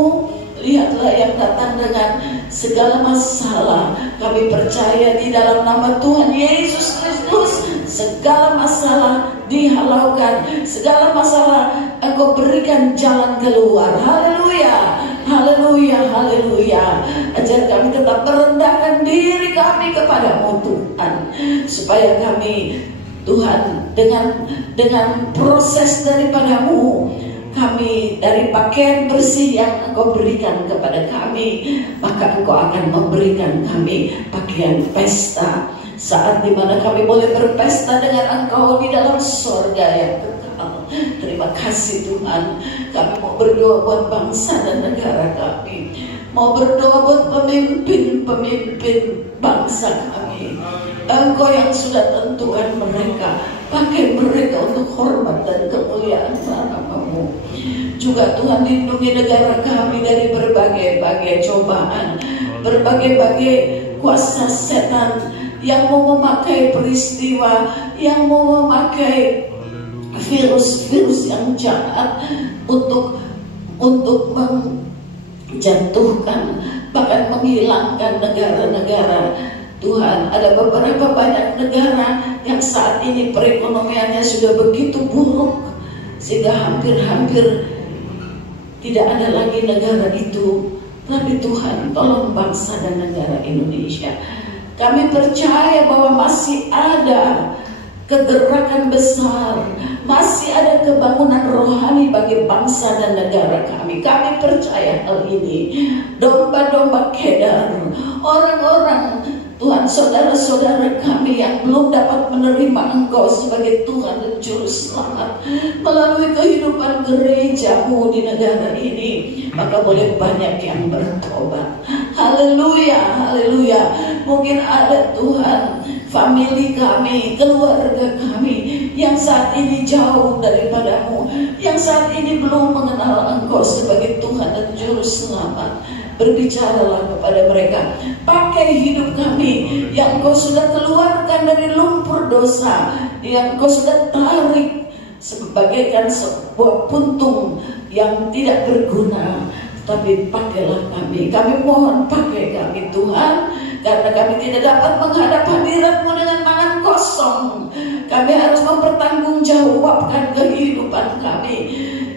lihatlah yang datang dengan segala masalah. Kami percaya di dalam nama Tuhan Yesus Kristus, segala masalah dihalaukan, segala masalah Engkau berikan jalan keluar. Haleluya, haleluya, haleluya. Ajar kami tetap merendahkan diri kami kepadamu Tuhan, supaya kami Tuhan dengan proses daripadamu, kami dari pakaian bersih yang Engkau berikan kepada kami, maka Engkau akan memberikan kami pakaian pesta, saat dimana kami boleh berpesta dengan Engkau di dalam surga yang kekal. Terima kasih Tuhan. Kami mau berdoa buat bangsa dan negara kami, mau berdoa buat pemimpin-pemimpin bangsa kami. Engkau yang sudah tentukan mereka, pakai mereka untuk hormat dan kemuliaan nama-Mu. Juga Tuhan, lindungi negara kami dari berbagai-bagai cobaan, berbagai-bagai kuasa setan yang mau memakai peristiwa, yang mau memakai virus-virus yang jahat untuk menjatuhkan, bahkan menghilangkan negara-negara. Tuhan, ada beberapa banyak negara yang saat ini perekonomiannya sudah begitu buruk, sehingga hampir-hampir tidak ada lagi negara itu. Tapi Tuhan, tolong bangsa dan negara Indonesia. Kami percaya bahwa masih ada kegerakan besar, masih ada kebangunan rohani bagi bangsa dan negara kami. Kami percaya hal ini. Domba-domba Kedar, orang-orang Tuhan, saudara-saudara kami yang belum dapat menerima Engkau sebagai Tuhan dan Juru Selamat melalui kehidupan gereja-Mu di negara ini, maka boleh banyak yang bertobat. Haleluya, haleluya. Mungkin ada Tuhan, famili kami, keluarga kami yang saat ini jauh daripada-Mu, yang saat ini belum mengenal Engkau sebagai Tuhan dan Juru Selamat. Berbicaralah kepada mereka, pakai hidup kami yang Engkau sudah keluarkan dari lumpur dosa, yang Engkau sudah tarik sebagaikan sebuah puntung yang tidak berguna. Tapi pakailah kami, kami mohon pakai kami Tuhan, karena kami tidak dapat menghadap hadirat-Mu dengan tangan kosong. Kami harus mempertanggungjawabkan kehidupan kami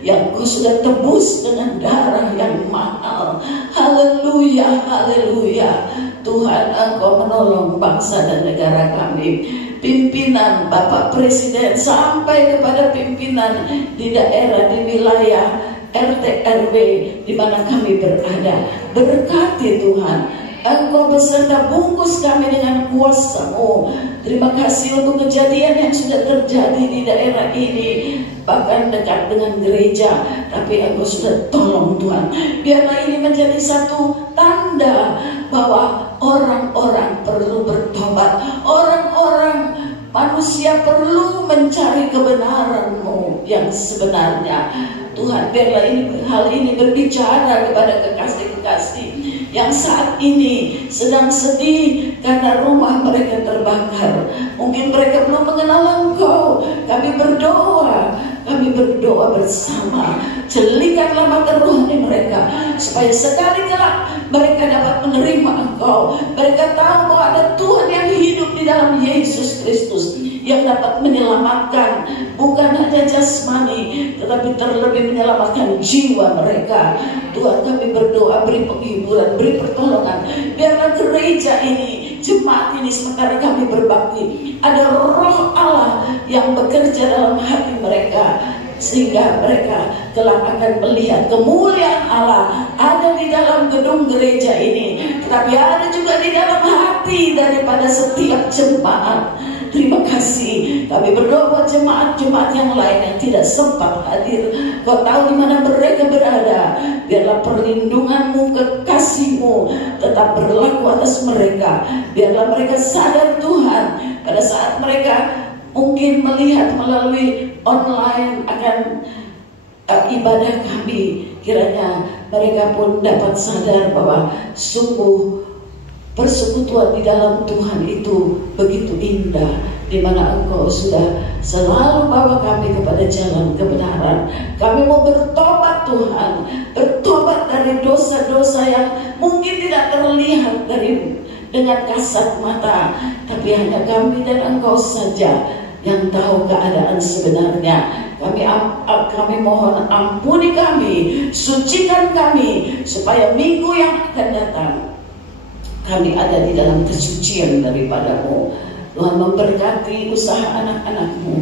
yang Kau sudah tebus dengan darah yang mahal. Haleluya, haleluya. Tuhan, Engkau menolong bangsa dan negara kami, pimpinan, Bapak Presiden, sampai kepada pimpinan di daerah, di wilayah RT RW di mana kami berada. Berkati Tuhan, Engkau beserta bungkus kami dengan kuasa-Mu. Terima kasih untuk kejadian yang sudah terjadi di daerah ini, bahkan dekat dengan gereja. Tapi Engkau sudah tolong Tuhan. Biarlah ini menjadi satu tanda bahwa orang-orang perlu bertobat, orang-orang manusia perlu mencari kebenaran-Mu yang sebenarnya. Tuhan, biarlah hal ini berbicara kepada kekasih-kekasih yang saat ini sedang sedih karena rumah mereka terbakar. Mungkin mereka belum mengenal Engkau. Kami berdoa, kami berdoa bersama, celikanlah mata rohani mereka, supaya sekali kelak mereka dapat menerima Engkau. Mereka tahu bahwa ada Tuhan yang hidup di dalam Yesus Kristus, yang dapat menyelamatkan bukan hanya jasmani, tetapi terlebih menyelamatkan jiwa mereka. Tuhan, kami berdoa, beri penghiburan, beri pertolongan. Biarlah gereja ini, jemaat ini, sementara kami berbakti, ada roh Allah yang bekerja dalam hati mereka, sehingga mereka kelak akan melihat kemuliaan Allah ada di dalam gedung gereja ini, tetapi ada juga di dalam hati daripada setiap jemaat. Terima kasih. Kami berdoa buat jemaat-jemaat yang lain yang tidak sempat hadir. Kau tahu di mana mereka berada. Biarlah perlindungan-Mu, kekasih-Mu tetap berlaku atas mereka. Biarlah mereka sadar Tuhan, pada saat mereka mungkin melihat melalui online akan ibadah kami, kiranya mereka pun dapat sadar bahwa sungguh persekutuan di dalam Tuhan itu begitu indah, di mana Engkau sudah selalu bawa kami kepada jalan kebenaran. Kami mau bertobat Tuhan, bertobat dari dosa-dosa yang mungkin tidak terlihat dengan kasat mata, tapi hanya kami dan Engkau saja yang tahu keadaan sebenarnya. Kami mohon ampuni kami, sucikan kami, supaya minggu yang akan datang kami ada di dalam kesucian daripada-Mu. Tuhan, memberkati usaha anak-anak-Mu,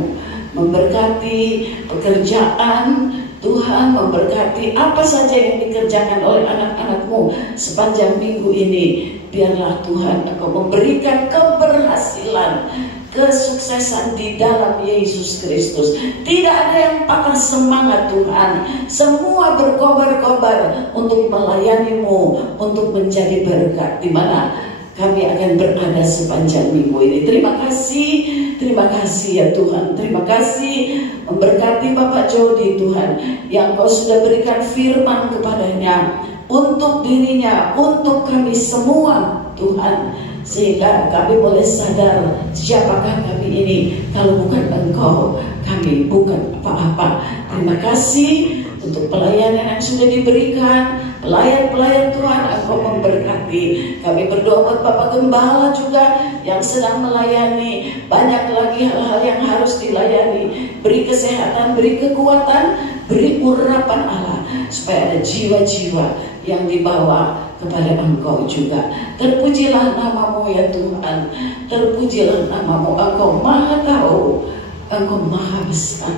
memberkati pekerjaan Tuhan, memberkati apa saja yang dikerjakan oleh anak-anak-Mu sepanjang minggu ini. Biarlah Tuhan Engkau memberikan keberhasilan, kesuksesan di dalam Yesus Kristus. Tidak ada yang patah semangat Tuhan. Semua berkobar-kobar untuk melayani-Mu, untuk menjadi berkat di mana kami akan berada sepanjang minggu ini. Terima kasih ya Tuhan. Terima kasih memberkati Bapak Jody Tuhan, yang Kau sudah berikan firman kepadanya untuk dirinya, untuk kami semua Tuhan, sehingga kami boleh sadar siapakah kami ini. Kalau bukan Engkau, kami bukan apa-apa. Terima kasih untuk pelayanan yang sudah diberikan, pelayan-pelayan Tuhan, Engkau memberkati. Kami berdoa buat Bapak Gembala juga yang sedang melayani. Banyak lagi hal-hal yang harus dilayani. Beri kesehatan, beri kekuatan, beri urapan Allah, supaya ada jiwa-jiwa yang dibawa kepada Engkau juga. Terpujilah nama-Mu ya Tuhan, terpujilah nama-Mu. Engkau maha tahu, Engkau maha besar.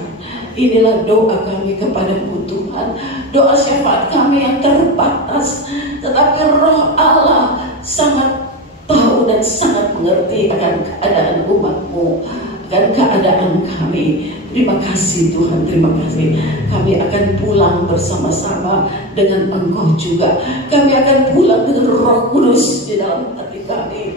Inilah doa kami kepada-Mu Tuhan. Doa syafaat kami yang terbatas, tetapi Roh Allah sangat tahu dan sangat mengerti akan keadaan umat-Mu, akan keadaan kami. Terima kasih Tuhan, terima kasih. Kami akan pulang bersama-sama dengan Engkau juga. Kami akan pulang dengan Roh Kudus di dalam hati kami.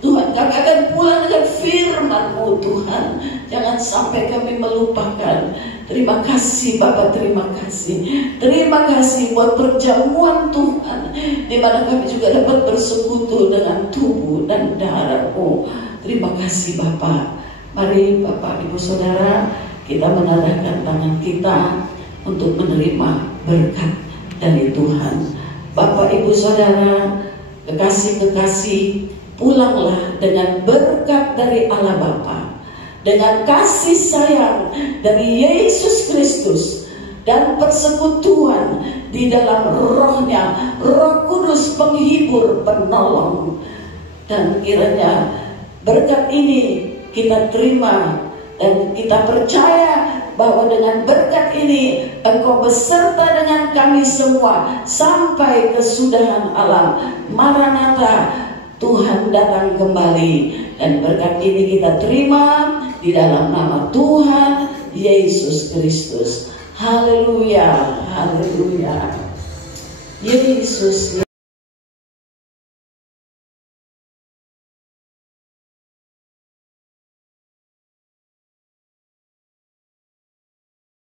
Tuhan, kami akan pulang dengan firman-Mu Tuhan. Jangan sampai kami melupakan. Terima kasih Bapak, terima kasih. Terima kasih buat perjamuan Tuhan, di mana kami juga dapat bersekutu dengan tubuh dan darah-Mu. Terima kasih Bapak. Mari Bapak Ibu Saudara, kita menadahkan tangan kita untuk menerima berkat dari Tuhan. Bapak Ibu Saudara, kekasih-kekasih, pulanglah dengan berkat dari Allah Bapa, dengan kasih sayang dari Yesus Kristus, dan persekutuan di dalam Roh-Nya, Roh Kudus penghibur, penolong. Dan kiranya berkat ini kita terima, dan kita percaya bahwa dengan berkat ini Engkau beserta dengan kami semua sampai kesudahan alam. Maranatha, Tuhan datang kembali. Dan berkat ini kita terima di dalam nama Tuhan Yesus Kristus. Haleluya, haleluya. Yesus